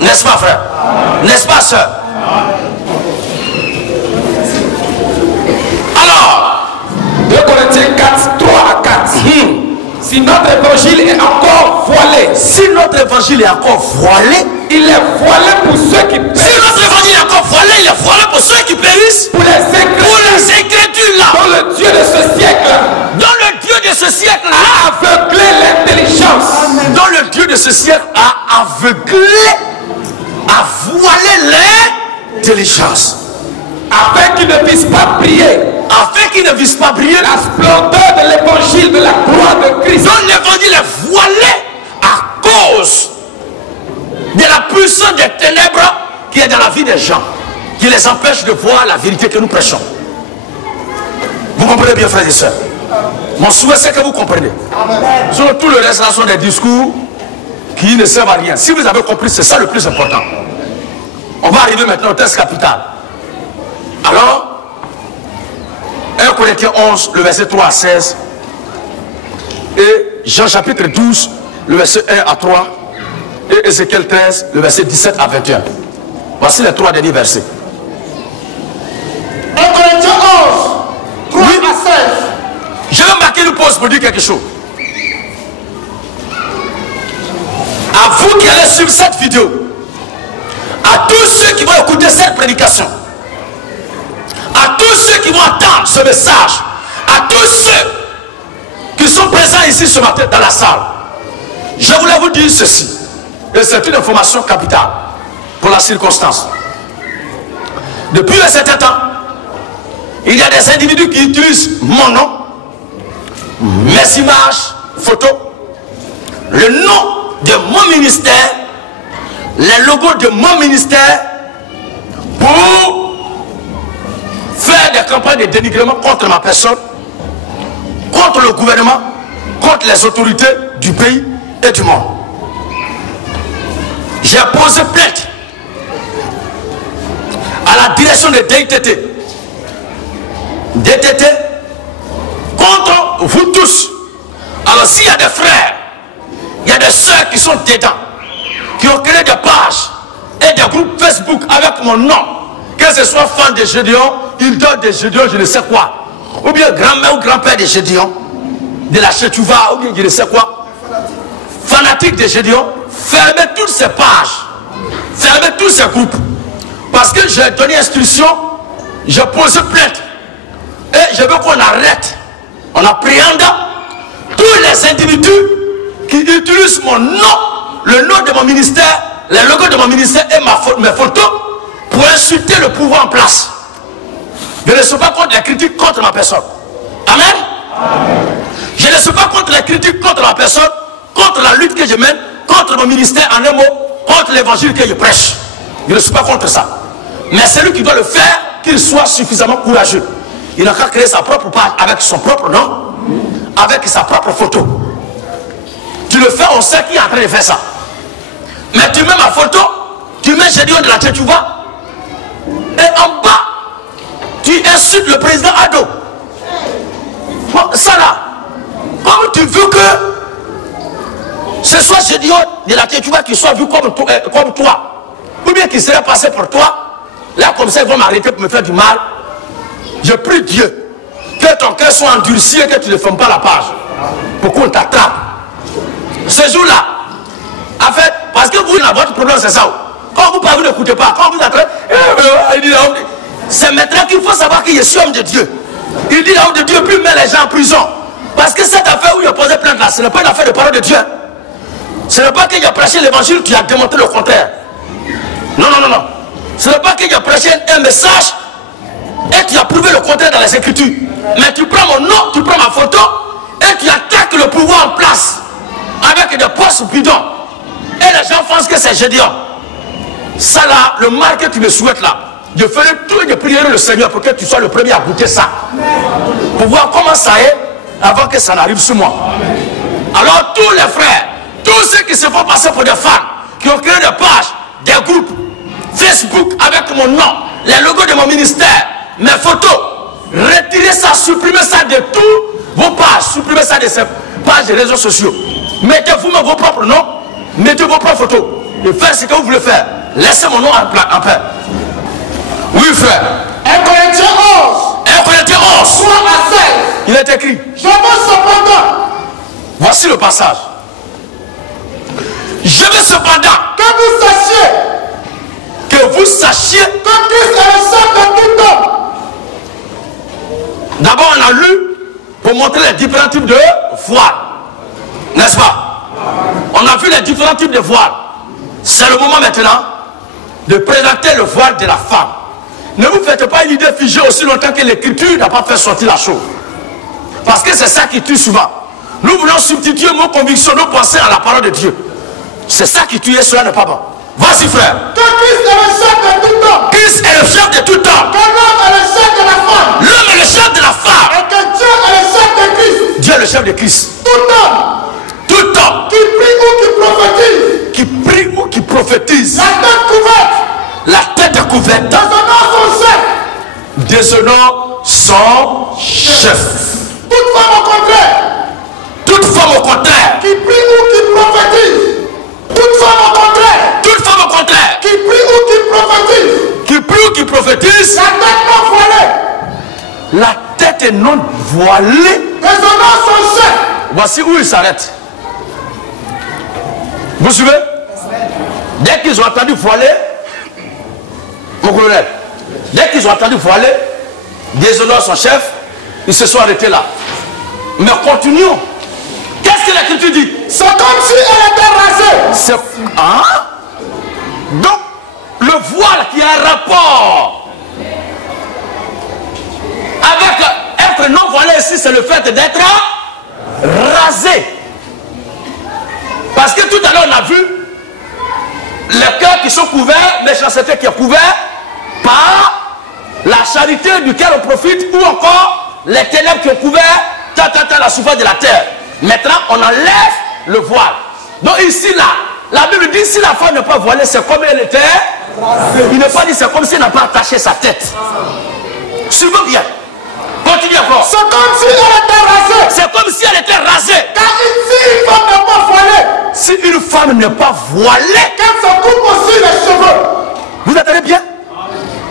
N'est-ce pas, frère? N'est-ce pas, soeur? Alors, 2 Corinthiens 4, 3 à 4. Si notre évangile est encore voilé, si notre évangile est encore voilé, il est voilé pour ceux qui périssent. si notre évangile est encore voilé, il est voilé pour ceux qui périssent, Pour les incrédules là, dont le Dieu de ce siècle dont le Dieu de ce siècle a aveuglé l'intelligence, dont le Dieu de ce siècle a aveuglé, a voilé l'intelligence, afin qu'ils ne puissent pas prier afin qu'ils ne visent pas briller, la splendeur de l'évangile de la gloire de Christ, dont l'évangile est voilé à cause de la puissance des ténèbres qui est dans la vie des gens, qui les empêche de voir la vérité que nous prêchons. Vous comprenez bien, frères et sœurs? Mon souhait, c'est que vous compreniez. Sur tout le reste, là, sont des discours qui ne servent à rien. Si vous avez compris, c'est ça le plus important. On va arriver maintenant au texte capital. Alors, 1 Corinthiens 11, le verset 3 à 16, et Jean chapitre 12, le verset 1 à 3, et Ézéchiel 13, le verset 17 à 21. Voici les 3 derniers versets. 1 Corinthiens 11, 3 Oui. à 16. Je vais marquer une pause pour dire quelque chose. À vous qui allez suivre cette vidéo, à tous ceux qui vont écouter cette prédication, à tous ceux qui vont entendre ce message, à tous ceux qui sont présents ici ce matin dans la salle, Je voulais vous dire ceci, et c'est une information capitale pour la circonstance. Depuis un certain temps, il y a des individus qui utilisent mon nom, mes images, photos, le nom de mon ministère, les logos de mon ministère, pour faire des campagnes de dénigrement contre ma personne, contre le gouvernement, contre les autorités du pays et du monde. J'ai posé plainte à la direction de DITT contre vous tous. Alors s'il y a des frères, il y a des soeurs qui sont dedans, qui ont créé des pages et des groupes Facebook avec mon nom, que ce soit fan de Gédéon, il donne des Gédéon, je ne sais quoi, ou bien grand-mère ou grand-père de Gédéon, de la Chetouva, ou bien je ne sais quoi, fanatique de Gédéon, fermez toutes ces pages, fermez tous ces groupes, parce que j'ai donné instruction, j'ai posé plainte, et je veux qu'on arrête, on appréhende tous les individus qui utilisent mon nom, le nom de mon ministère, les logos de mon ministère et mes photos pour insulter le pouvoir en place. Je ne suis pas contre les critiques contre ma personne. Amen. Amen. Je ne suis pas contre les critiques contre ma personne, contre la lutte que je mène, contre mon ministère en un mot, contre l'évangile que je prêche. Je ne suis pas contre ça. Mais celui qui doit le faire, qu'il soit suffisamment courageux. Il n'a qu'à créer sa propre page avec son propre nom, avec sa propre photo. Tu le fais, on sait qui est en train de faire ça. Mais tu mets ma photo, tu mets Gédéon de la Tchétchouva, et en bas, tu insultes le président Ado. Bon, ça là, comme tu veux que ce soit Gédéon de la Tchétchouva qui soit vu comme toi, ou bien qu'il serait passé pour toi, là comme ça ils vont m'arrêter pour me faire du mal. Je prie Dieu que ton cœur soit endurci et que tu ne fermes pas la page pour qu'on t'attrape. Ce jour-là, en fait, parce que vous, votre problème c'est ça. Quand vous parlez, vous n'écoutez pas. Quand vous attrapez, c'est maintenant qu'il faut savoir que je suis homme de Dieu. Il dit l'homme de Dieu, puis il met les gens en prison. Parce que cette affaire où il a posé plainte là, ce n'est pas une affaire de parole de Dieu. Ce n'est pas qu'il a prêché l'évangile, tu as démontré le contraire. Non, non, non, non. Ce n'est pas qu'il a prêché un message et tu as prouvé le contraire dans les Écritures. Mais tu prends mon nom, tu prends ma photo et tu attaques le pouvoir en place avec des postes bidons. Et les gens pensent que c'est Gédéon. Ça là, le mal que tu me souhaites là, je ferai tout et je prierai le Seigneur pour que tu sois le premier à goûter ça. Pour voir comment ça est avant que ça n'arrive sur moi. Alors tous les frères, tous ceux qui se font passer pour des fans, qui ont créé des pages, des groupes, Facebook avec mon nom, les logos de mon ministère, mes photos, retirez ça, supprimez ça de tous vos pages, supprimez ça de ces pages de réseaux sociaux. Mettez vous-même vos propres noms, mettez vos propres photos et faites ce que vous voulez faire. Laissez mon nom en paix. Oui, frère. 1 Corinthiens 11. 1 Corinthiens 11. 3 à 16. Il est écrit. Je veux cependant. Voici le passage. Je veux cependant que vous sachiez que Christ est le chef de tout homme. D'abord, on a lu pour montrer les différents types de voiles. N'est-ce pas? On a vu les différents types de voiles. C'est le moment maintenant de présenter le voile de la femme. Ne vous faites pas une idée figée aussi longtemps que l'écriture n'a pas fait sortir la chose. Parce que c'est ça qui tue souvent. Nous voulons substituer nos convictions, nos pensées à la parole de Dieu. C'est ça qui tue et cela n'est pas bon. Vas-y frère. Que Christ est le chef de tout homme. Christ est le chef de tout homme. Que l'homme est le chef de la femme. L'homme est le chef de la femme. Et que Dieu est le chef de Christ. Dieu est le chef de Christ. Tout homme. Tout homme. Qui prie ou qui prophétise. Qui prie ou qui prophétise. La tête couverte. La tête couverte. Déshonore son chef. Déshonore son chef. Toute femme au contraire. Toute femme au contraire. Qui prie ou qui prophétise. Toute femme au contraire. Toute femme au contraire. Qui prie ou qui prophétise. Qui prie ou qui prophétise. La tête non voilée. La tête est non voilée. Déshonore son chef. Voici où il s'arrête. Vous suivez? Dès qu'ils ont entendu voiler, mon colonel, dès qu'ils ont entendu voiler, déshonore son chef, ils se sont arrêtés là. Mais continuons. Qu'est-ce que l'Écriture dit? C'est comme si elle était rasée. Hein? Donc, le voile qui a un rapport avec être non voilé ici, c'est le fait d'être rasé. Parce que tout à l'heure, on a vu les cœurs qui sont couverts, les chasteté qui est couvert par la charité duquel on profite, ou encore les ténèbres qui ont couvert la surface de la terre. Maintenant, on enlève le voile. Donc ici, là, la Bible dit si la femme n'est pas voilée, c'est comme elle était. Il n'est pas dit c'est comme si elle n'a pas attaché sa tête. Suivez bien. Continue encore. C'est comme si elle était rasée. C'est comme si elle était rasée. Car si une femme n'est pas voilée, si une femme n'est pas voilée, qu'elle se coupe aussi les cheveux. Vous entendez bien?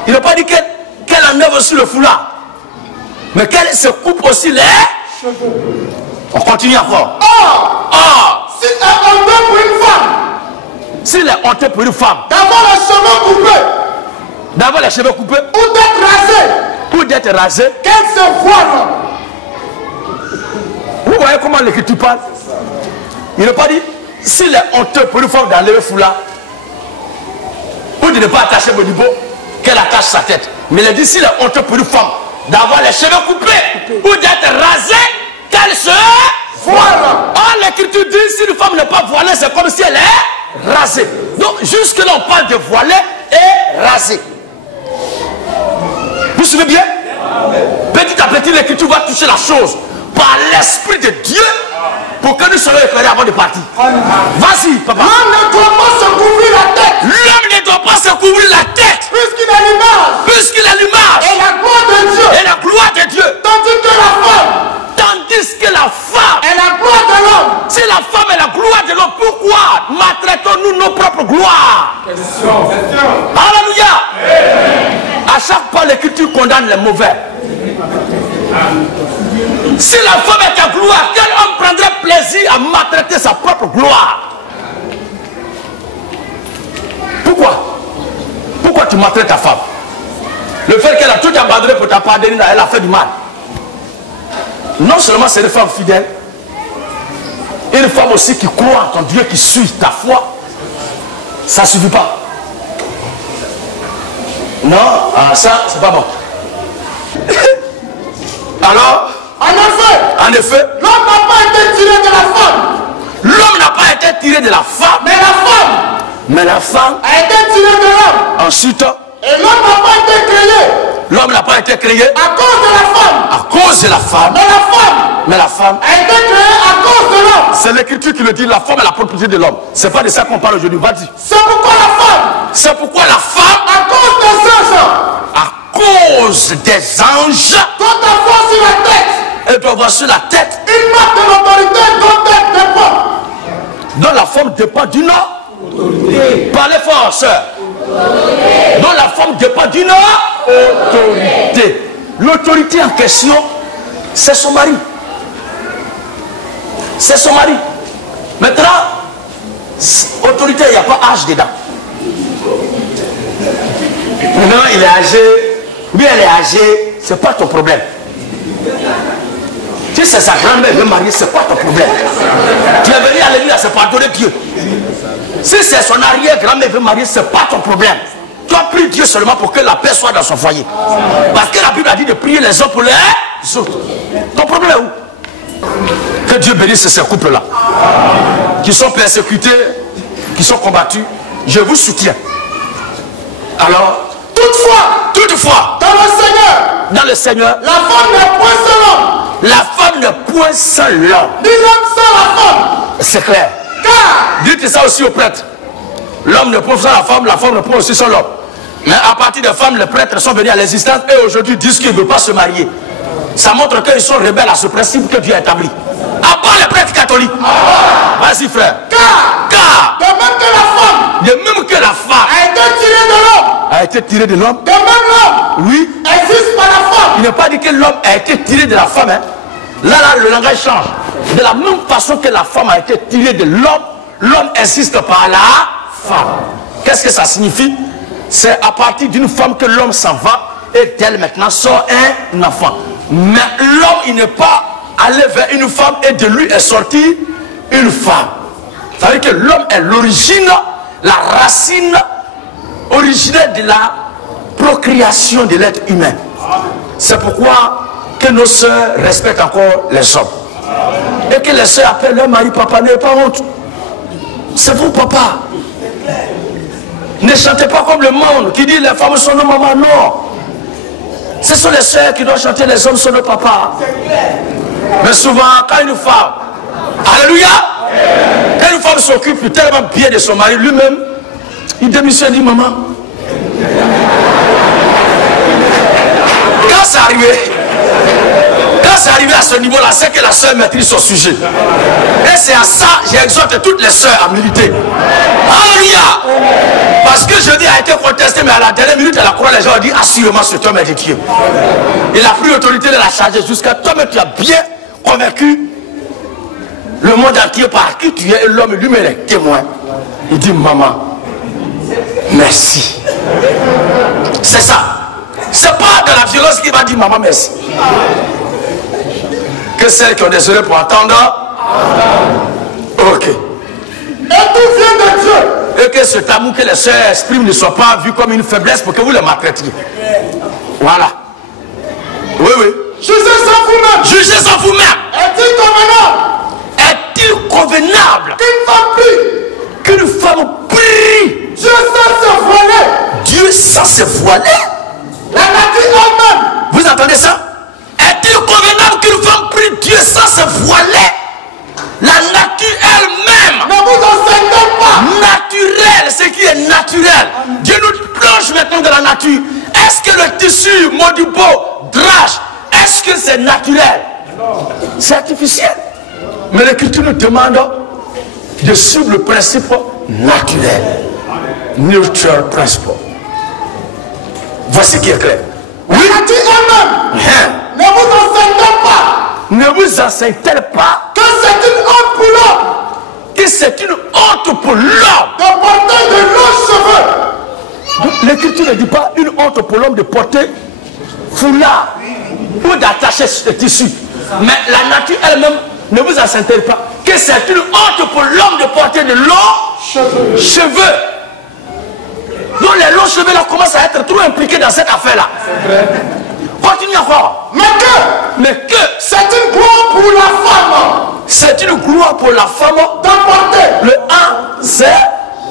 Il n'a pas dit qu'elle enlève aussi le foulard, mais qu'elle se coupe aussi les cheveux. On continue encore. Or, si elle est honteux pour une femme, s'il est honteux pour une femme, d'avoir les cheveux coupés, d'avoir les cheveux coupés, ou d'être rasée, qu'elle se voile. Vous voyez comment l'Écriture parle? Il n'a pas dit s'il est honteux pour une femme d'enlever le foulard ou de ne pas attacher le niveau, qu'elle attache sa tête. Mais il a dit s'il est honteux pour une femme d'avoir les cheveux coupés ou d'être rasée, qu'elle se voile. Or, l'Écriture dit si une femme n'est pas voilée, c'est comme si elle est rasée. Donc, jusque-là, on parle de voilée et rasée. Vous suivez bien? Petit à petit, l'Écriture va toucher la chose par l'Esprit de Dieu pour que nous soyons éclairés avant de partir. Vas-y, papa. L'homme ne doit pas se couvrir la tête. L'homme ne doit pas se couvrir la tête. Puisqu'il a l'image. Puisqu'il a l'image. Et la gloire de Dieu. Et la gloire de Dieu. Tandis que la femme est la gloire de l'homme. Si la femme est la gloire de l'homme, pourquoi maltraitons-nous nos propres gloires? Question. Alléluia. À chaque fois, l'Écriture condamne les mauvais. Si la femme est ta gloire, quel homme prendrait plaisir à maltraiter sa propre gloire? Pourquoi tu maltraites ta femme? Le fait qu'elle a tout abandonné pour t'abandonner, elle a fait du mal. Non seulement c'est une femme fidèle, une femme aussi qui croit en ton Dieu, qui suit ta foi. Ça ne suffit pas. Non, ça c'est pas bon. Alors, en effet, l'homme n'a pas été tiré de la femme. L'homme n'a pas été tiré de la femme. Mais la femme a été tirée de l'homme. Ensuite, et l'homme n'a pas été créé. L'homme n'a pas été créé à cause de la femme. À cause de la femme. Mais la femme a été créée à cause de l'homme. C'est l'Écriture qui le dit, la femme est la propriété de l'homme. C'est pas de ça qu'on parle aujourd'hui. Vas-y. C'est pourquoi la femme. À cause des anges. À cause des anges. Doit avoir sur la tête. Elle doit avoir sur la tête une marque de l'autorité dont elle dépend. Dont la femme dépend d'une autorité. Parlez fort, sœur. Dont la femme dépend d'une autorité. L'autorité en question, c'est son mari. C'est son mari. Maintenant, autorité, il n'y a pas âge dedans. Non, il est âgé, ou bien elle est âgée, c'est pas ton problème. Si c'est sa grand-mère veut marier, c'est pas ton problème. Tu es venu à l'église à se pardonner Dieu. Si c'est son arrière-grand-mère veut marier, c'est pas ton problème. Tu as prié Dieu seulement pour que la paix soit dans son foyer. Parce que la Bible a dit de prier les uns pour les autres. Ton problème est où? Que Dieu bénisse ces couples-là. Qui sont persécutés, qui sont combattus. Je vous soutiens. Alors, toutefois, dans le Seigneur, la femme n'est point seul l'homme. La femme n'est point seul l'homme. Ni l'homme sans la femme. C'est clair. Car dites ça aussi aux prêtres. L'homme ne peut sans la femme ne peut aussi sans l'homme. Mais à partir des femmes, les prêtres sont venus à l'existence et aujourd'hui disent qu'ils ne veulent pas se marier. Ça montre qu'ils sont rebelles à ce principe que Dieu a établi. À part les prêtres catholiques. Vas-y frère. Car de même que la femme a été tirée de l'homme. De même l'homme oui, existe par la femme. Il n'est pas dit que l'homme a été tiré de la femme. Hein. Là, le langage change. De la même façon que la femme a été tirée de l'homme, l'homme existe par la femme. Qu'est-ce que ça signifie? C'est à partir d'une femme que l'homme s'en va et d'elle maintenant sort un enfant. Mais l'homme, il n'est pas allé vers une femme et de lui est sorti une femme. Ça veut dire que l'homme est l'origine, la racine originelle de la procréation de l'être humain. C'est pourquoi que nos sœurs respectent encore les hommes. Et que les sœurs appellent leur mari papa, n'ayez pas honte. C'est vous papa. Ne chantez pas comme le monde qui dit les femmes sont nos mamans. Non. Ce sont les sœurs qui doivent chanter, les hommes sont nos papas. Mais souvent, quand une femme, alléluia, quand une femme s'occupe tellement bien de son mari, lui-même, il démissionne, il dit maman. Quand c'est arrivé à ce niveau-là, c'est que la sœur maîtrise son sujet. Et c'est à ça, j'exhorte toutes les sœurs à militer. Alléluia. Parce que je dis a été contesté, mais à la dernière minute, à la croix, les gens ont dit assurément ce homme est de Dieu. Il a pris l'autorité de la charger jusqu'à toi, mais tu as bien convaincu le monde entier par qui tu es, et l'homme lui-même est témoin. Il dit maman, merci. C'est ça. C'est pas de la violence qui va dire maman merci. Que celles qui ont des oreilles pour entendre. Ok. Et tout vient de Dieu. Et que cet amour que les sœurs expriment ne soit pas vu comme une faiblesse pour que vous les maltraitiez. Voilà. Oui, oui. Jugez en vous-même. Jugez en vous-même. Est-il convenable? Est-il convenable qu'une femme prie Dieu sans se voiler? La nature elle-même. Vous entendez ça? Est-il convenable qu'une femme prie Dieu sans se voiler? La nature elle-même. Ne vous enseignez pas. Naturel, ce qui est naturel. Dieu nous plonge maintenant dans la nature. Est-ce que le tissu modibo, drage, est-ce que c'est naturel? C'est artificiel. Mais l'Écriture nous demande de suivre le principe naturel. Neutral principle. Voici qui est clair. Oui. La nature elle-même. Ne vous enseignez pas. Ne vous enseigne-t-elle pas que c'est une honte pour l'homme? Que c'est une honte pour l'homme de porter de longs cheveux. Donc l'Écriture ne dit pas une honte pour l'homme de porter foulard ou d'attacher ce tissu. Mais la nature elle-même ne vous enseigne-t-elle pas que c'est une honte pour l'homme de porter de longs cheveux. Donc les longs cheveux là commencent à être trop impliqués dans cette affaire-là. Continue encore. Mais que c'est une gloire pour la femme. C'est une gloire pour la femme d'apporter. Le 1, c'est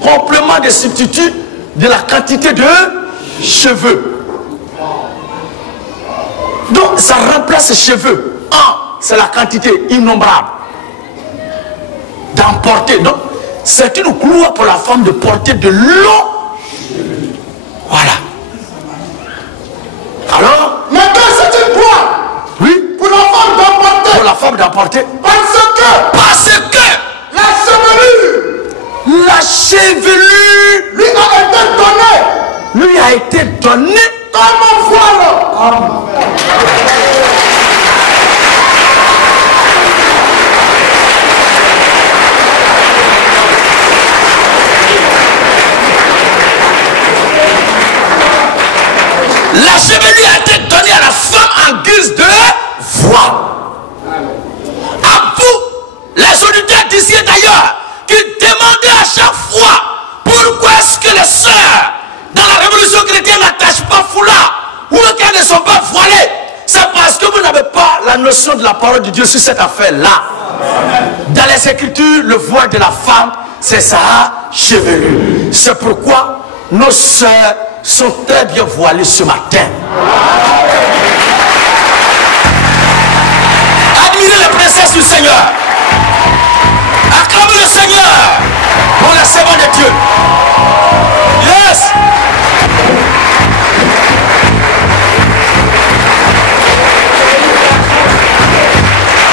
complément de substitut de la quantité de cheveux. Donc ça remplace les cheveux. 1, c'est la quantité innombrable d'emporter. Donc c'est une gloire pour la femme de porter de l'eau. Voilà. Alors, maintenant c'est une gloire. Oui. Pour la femme d'emporter. Pour la femme d'emporter. Parce que la chevelure lui a été donnée comme un voile. La chevelure a été donnée à la femme en guise de voile. À vous, les auditeurs d'ici et d'ailleurs, qui demandez à chaque fois pourquoi est-ce que les sœurs dans la révolution chrétienne n'attachent pas foulard ou qu'elles ne sont pas voilées. C'est parce que vous n'avez pas la notion de la parole de Dieu sur cette affaire-là. Dans les Écritures, le voile de la femme, c'est sa chevelure. C'est pourquoi nos sœurs sont très bien voilées ce matin. Admirez les princesses du Seigneur. Acclamez le Seigneur pour les servants de Dieu. Yes.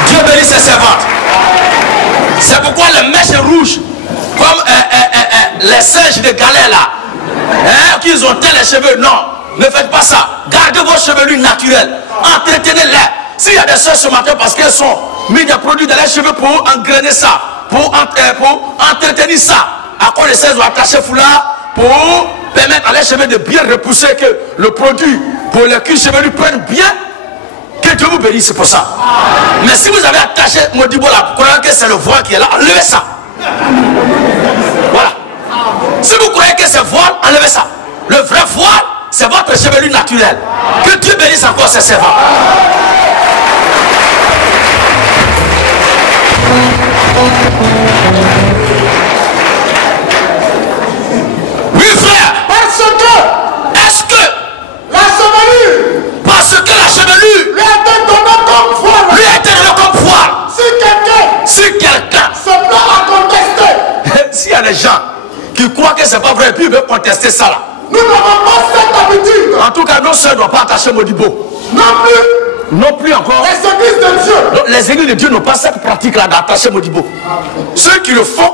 Dieu bénit ses servantes. C'est pourquoi les mèches rouges, comme les singes de galère là, qu'ils ont tel les cheveux, non, ne faites pas ça. Gardez vos chevelures naturelles, entretenez-les. S'il y a des soeurs ce matin parce qu'elles sont mis des produits dans les cheveux pour engrainer ça, pour entretenir ça, à quoi les sœurs ont attaché foulard pour permettre à les cheveux de bien repousser, que le produit pour les cuirs chevelus prenne bien, que Que Dieu vous bénisse pour ça. Mais si vous avez attaché Modibo là, croyant que c'est le voile qui est là, enlevez ça. Voilà. Si vous croyez que c'est voile, enlevez ça. Le vrai voile, c'est votre chevelure naturelle. Que Dieu bénisse encore ses servants. Oui, frère. Est-ce que la chevelure, parce que la chevelure lui a été donnée comme voile. Lui a été donnée comme voile. Si quelqu'un se plaît à contester, s'il y a des gens qui croient que c'est pas vrai et puis ils veulent contester ça là, nous n'avons pas cette habitude. En tout cas, nos soeurs ne doivent pas attacher Modibo. Non plus encore. Les églises de Dieu. Donc, les églises de Dieu n'ont pas cette pratique-là d'attacher Modibo. Ceux qui le font,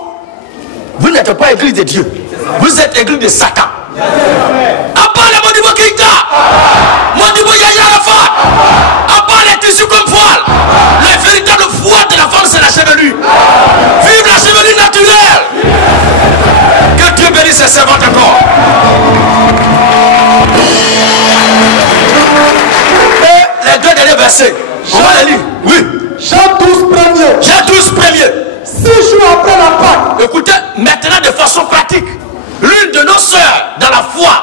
vous n'êtes pas église de Dieu. Vous êtes église de Satan. À part les Modibo Kinka, Modibo Yaya la femme, à part les tissus comme voile, le véritable voile de la femme, c'est la chevelure. Vive la chevelure naturelle. Que Dieu bénisse ses servantes encore. Les deux derniers versets. On va les lire. Oui. Jean 12 premiers. Jean 12 premiers. 6 jours après la Pâque. Écoutez, maintenant de façon pratique, l'une de nos sœurs dans la foi,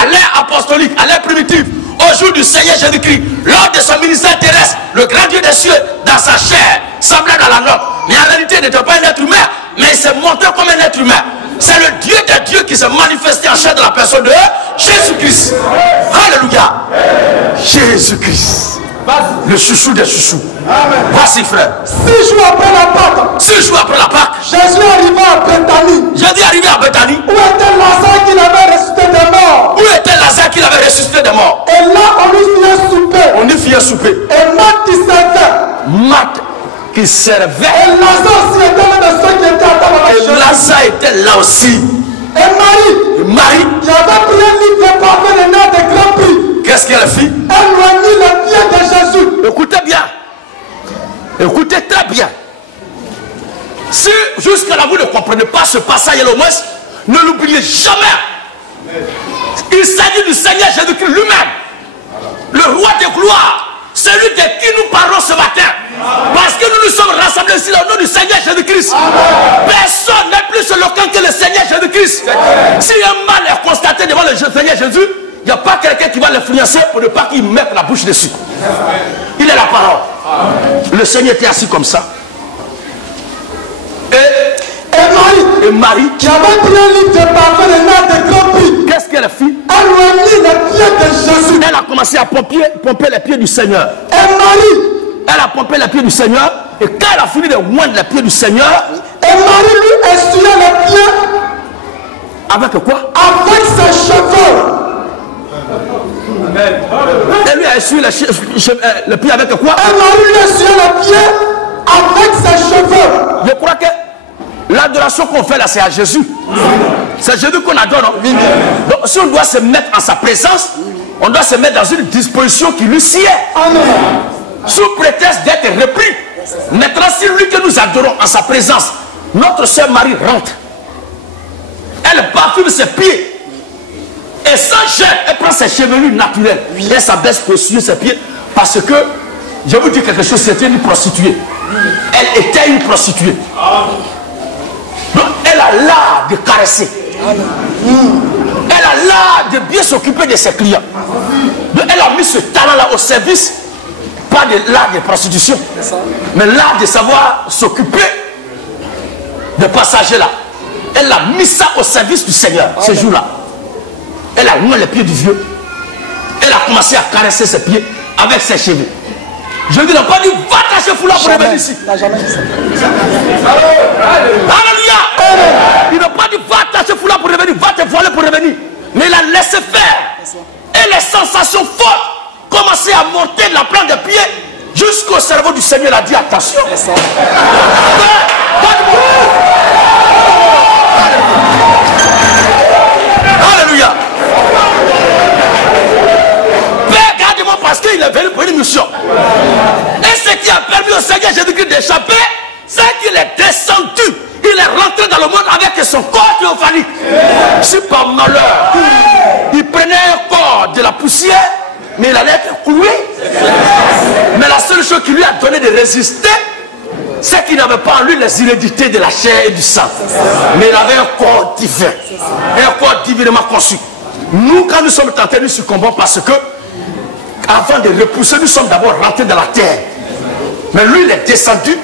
à l'ère apostolique, à l'ère primitive, au jour du Seigneur Jésus-Christ, lors de son ministère terrestre, le grand Dieu des cieux, dans sa chair, semblable à la nôtre. Mais en réalité, il n'était pas un être humain, mais il s'est montré comme un être humain. C'est le Dieu des dieux qui s'est manifesté en chair de la personne de Jésus-Christ. Alléluia. Jésus-Christ. Le chouchou des chouchous. Voici, frère. 6 jours après la Pâque. 6 jours après la Pâque. Jésus arriva à Bethanie. Jésus arrivé à Bethanie. Où était Lazare qui l'avait ressuscité des morts? Où était Lazare qui l'avait ressuscité des morts? Et là, on lui fit un souper. On y fit un souper. Et Marthe qui servait. Marthe qui servait. Et Lazare aussi était l'un de ceux qui étaient à table avec Jésus. Et Lazare était là aussi. Et Marie. Marie. Qui avait pris un livre de parfum de nerfs de grand prix. Qu'est-ce qu'elle fit? Elle loignit les pieds de Jésus. Écoutez bien. Écoutez très bien. Si jusqu'à là vous ne comprenez pas ce passage, au moins, ne l'oubliez jamais. Il s'agit du Seigneur Jésus-Christ lui-même. Le roi de gloire. Celui de qui nous parlons ce matin. Parce que nous nous sommes rassemblés ici au nom du Seigneur Jésus-Christ. Personne n'est plus éloquent que le Seigneur Jésus-Christ. Si un mal est constaté devant le Seigneur Jésus, il n'y a pas quelqu'un qui va l'influencer pour ne pas qu'il mette la bouche dessus. Il est la parole. Le Seigneur était assis comme ça. Et Marie, qui avait pris un livre de parfum de nerfs de grand prix. Qu'est-ce qu'elle fit? Elle loignit les pieds de Jésus. Elle a commencé à pomper les pieds du Seigneur. Et Marie, elle a pompé les pieds du Seigneur. Et quand elle a fini de moindre les pieds du Seigneur, et Marie lui essuyait les pieds. Avec quoi? Avec ses cheveux. Elle lui a essuyé les pieds avec quoi? Et Marie lui essuyait les pieds avec ses cheveux. Je crois que l'adoration qu'on fait là, c'est à Jésus. C'est Jésus qu'on adore, non? Donc si on doit se mettre en sa présence, on doit se mettre dans une disposition qui lui sied. Sous prétexte d'être repris. Maintenant, si lui que nous adorons en sa présence, notre soeur Marie rentre. Elle parfume ses pieds. Et sans gêne, elle prend ses chevelures naturelles. Elle s'abaisse pour essuyer ses pieds. Parce que, je vous dis quelque chose, c'était une prostituée. Elle était une prostituée. Donc, elle a l'art de caresser. Elle a l'art de bien s'occuper de ses clients. Donc, elle a mis ce talent-là au service, pas de l'art de prostitution, mais l'art de savoir s'occuper des passagers-là. Elle a mis ça au service du Seigneur, ce jour-là. Elle a noué les pieds du vieux. Elle a commencé à caresser ses pieds avec ses cheveux. Je ne lui ai pas dit, va t'acheter foulard pour revenir ici. Jamais dit ça. Alléluia. Il n'a pas dit, va t'acheter foulard pour revenir, va te voiler pour revenir. Mais il a laissé faire. Et les sensations fortes commençaient à monter de la plante des pieds jusqu'au cerveau du Seigneur. Il a dit, attention. Alléluia. Père, garde-moi parce qu'il est venu pour une mission. Et ce qui a permis au Seigneur Jésus-Christ d'échapper, c'est qu'il est descendu. Il est rentré dans le monde avec son corps théophanique. Si par malheur, il prenait un corps de la poussière, mais il allait être cloué. Mais la seule chose qui lui a donné de résister, c'est qu'il n'avait pas en lui les hérédités de la chair et du sang. Mais il avait un corps divin. Un corps divinement conçu. Nous, quand nous sommes tentés, nous succombons parce que, avant de repousser, nous sommes d'abord rentrés dans la terre. Mais lui, il est descendu,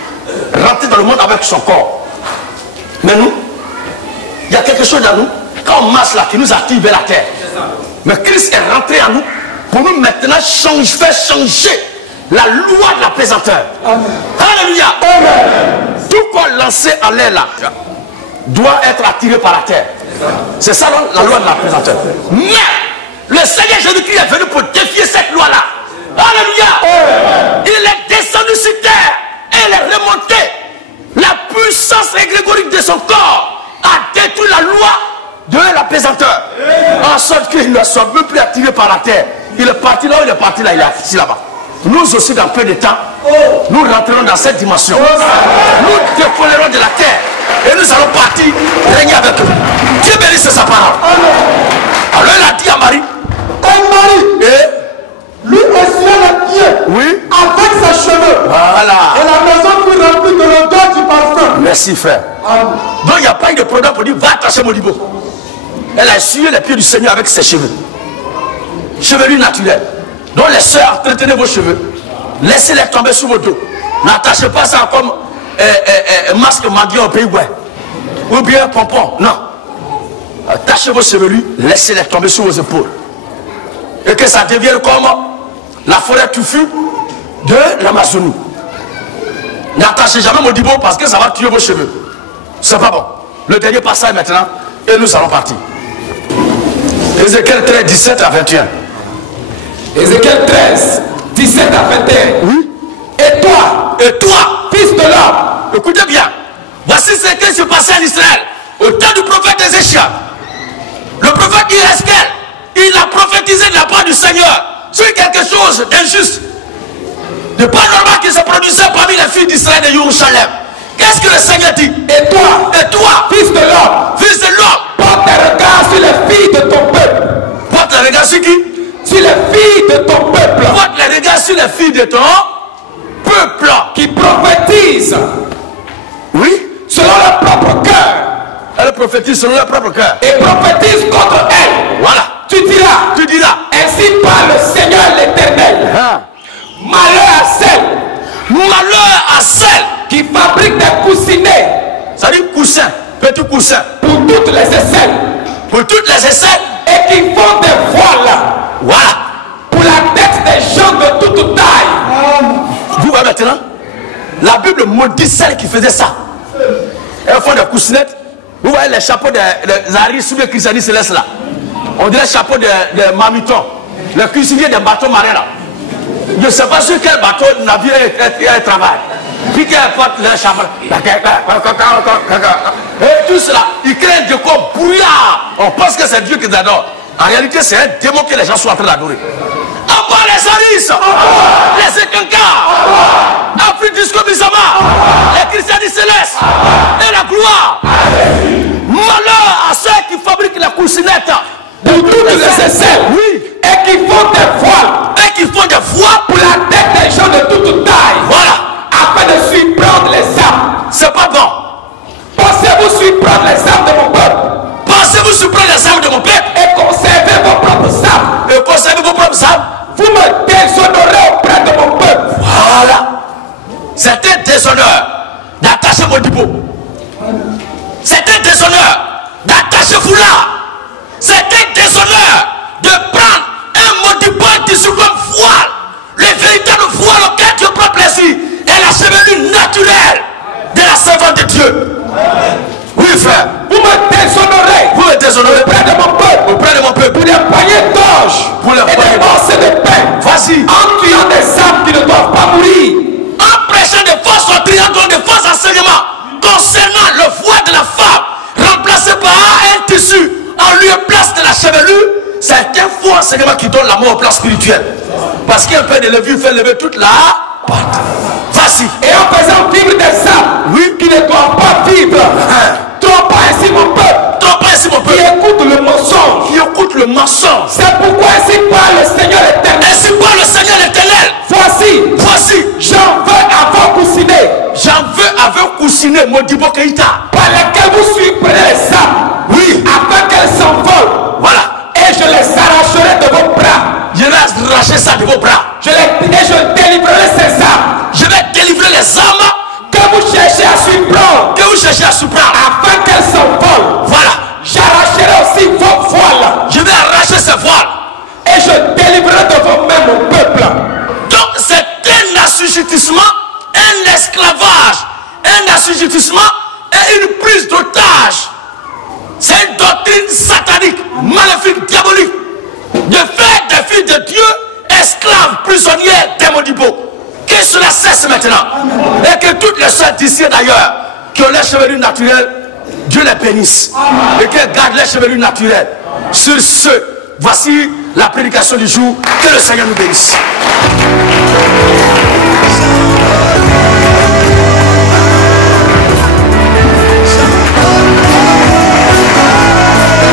rentré dans le monde avec son corps. Mais nous, il y a quelque chose dans nous, quand on marche là, qui nous attire vers la terre. Mais Christ est rentré en nous pour nous maintenant faire changer la loi de la pesanteur. Amen. Alléluia. Amen. Tout corps lancé en l'air là doit être attiré par la terre. C'est ça la loi de la pesanteur. Mais le Seigneur Jésus-Christ est venu pour défier cette loi là. Alléluia. Amen. Il est descendu sur terre et il est remonté. La puissance égrégorique de son corps a détruit la loi de la pesanteur. En sorte qu'il ne soit même plus attiré par la terre. Il est parti là, il est parti là, il est ici là-bas. Nous aussi, dans peu de temps, nous rentrerons dans cette dimension. Nous décollerons de la terre et nous allons partir régner avec eux. Dieu bénisse sa parole. Alors il a dit à Marie, lui essuyait les pieds, oui, avec ses cheveux. Voilà. Et la maison fut remplie de l'odeur du parfum. Merci frère. Amen. Donc il n'y a pas eu de problème pour dire va attacher mon libo. Elle a essuyé les pieds du Seigneur avec ses cheveux. Chevelure naturelle. Donc les soeurs, entretenez vos cheveux. Laissez-les tomber sur vos dos. N'attachez pas ça comme masque magué au pays ouais. Ou bien pompon. Non. Attachez vos chevelures, laissez-les tomber sur vos épaules. Et que ça devienne comme la forêt touffue de l'Amazonie. N'attachez jamais mon dibo parce que ça va tuer vos cheveux. C'est pas bon. Le dernier passage maintenant et nous allons partir. Ézéchiel 13, 17 à 21. Ézéchiel 13, 17 à 21. Oui. Et toi, fils de l'homme, écoutez bien. Voici ce qui se passait en Israël au temps du prophète Ézéchiel. Le prophète Israël, il a prophétisé de la part du Seigneur sur quelque chose d'injuste, de pas normal qui se produisait parmi les filles d'Israël de Jérusalem. Qu'est-ce que le Seigneur dit? Et toi, fils de l'homme, porte tes regards sur les filles de ton peuple. Porte les regards sur qui? Sur les filles de ton peuple. Porte les regards sur les filles de ton peuple. Qui prophétisent. Oui. Selon leur propre cœur. Elle prophétise selon leur propre cœur. Et prophétise contre elles. Voilà. Tu diras. Ainsi parle le Seigneur l'Éternel. Malheur à celle qui fabrique des coussinets. Ça dit coussin, petit coussin. Pour toutes les aisselles. Et qui font des voiles. Voilà. Pour la tête des gens de toute taille. Vous voyez maintenant, la Bible maudit celle qui faisait ça. Elles font des coussinettes. Vous voyez les chapeaux des Aris sous le christianisme céleste là. On dirait chapeau de mamuton. Le cuisinier des bateaux marins là. Je ne sais pas sur quel bateau navire elle travaille. Puis qu'elle porte le chapeau. Et tout cela, ils créent de quoi brouillard. On pense que c'est Dieu qui les adore. En réalité, c'est un démon que les gens sont en train d'adorer. À part les Aris, les Ekankas, Afrique jusqu'au Bisama, les christianistes célestes et la gloire. Malheur à ceux qui fabriquent les coussinettes. Pour toutes les aisselles. Oui. Et qui font des voiles. Pour la tête des gens de toute taille. Voilà. Afin de surprendre les âmes. C'est pas bon. Pensez-vous surprendre les âmes de mon peuple. Pensez-vous surprendre les âmes de mon peuple. Et conserver vos propres âmes. Vous me déshonorez auprès de mon peuple. Voilà. C'est un déshonneur d'attacher mon dibo. C'est un déshonneur d'attacher foulard. C'est un déshonneur de prendre un maudit qui sur comme voile. Le véritable voile auquel Dieu prend plaisir est la chevelure naturelle de la servante de Dieu. Oui frère. Vous me déshonorez auprès de mon peuple. Pour des poignées d'orge et des morceaux de pain. Vas-y. En tuant des âmes qui ne doivent pas mourir. En prêchant de fausses doctrines, de faux enseignements concernant le voile de la femme remplacé par un tissu en lieu place de la chevelure. C'est un faux enseignement qui donne la mort au plan spirituel. Parce qu'un peu de levure fait lever toute la pâte. Vas-y. Et en faisant vivre des âmes, oui, qui ne doivent pas vivre. Trompe ainsi mon peuple. Qui écoute le mensonge. C'est pourquoi ainsi parle le Seigneur l'Éternel. Voici J'en veux avec Koussine Modibo Keïta. Par lesquels vous suivrez les âmes. Oui. Afin qu'elles s'envolent. Voilà. Et je les arracherai de vos bras. Je vais arracher ça de vos bras. Et je délivrerai ces âmes. Je vais délivrer les âmes que vous cherchez à surprendre. Que vous cherchez à surprendre. Afin qu'elles s'envolent. Voilà. J'arracherai aussi vos voiles. Je vais arracher ces voiles. Et je délivrerai de vos mains mon peuple. Donc c'est un assujettissement, un esclavage, un assujettissement et une prise d'otage. C'est une doctrine satanique, maléfique, diabolique. De faire des filles de Dieu esclaves, prisonnières des Modibo. Que cela cesse maintenant. Et que toutes les soeurs d'ici d'ailleurs qui ont les chevelures naturelles, Dieu les bénisse. Et qu'elles gardent les chevelures naturelles. Sur ce, voici la prédication du jour. Que le Seigneur nous bénisse.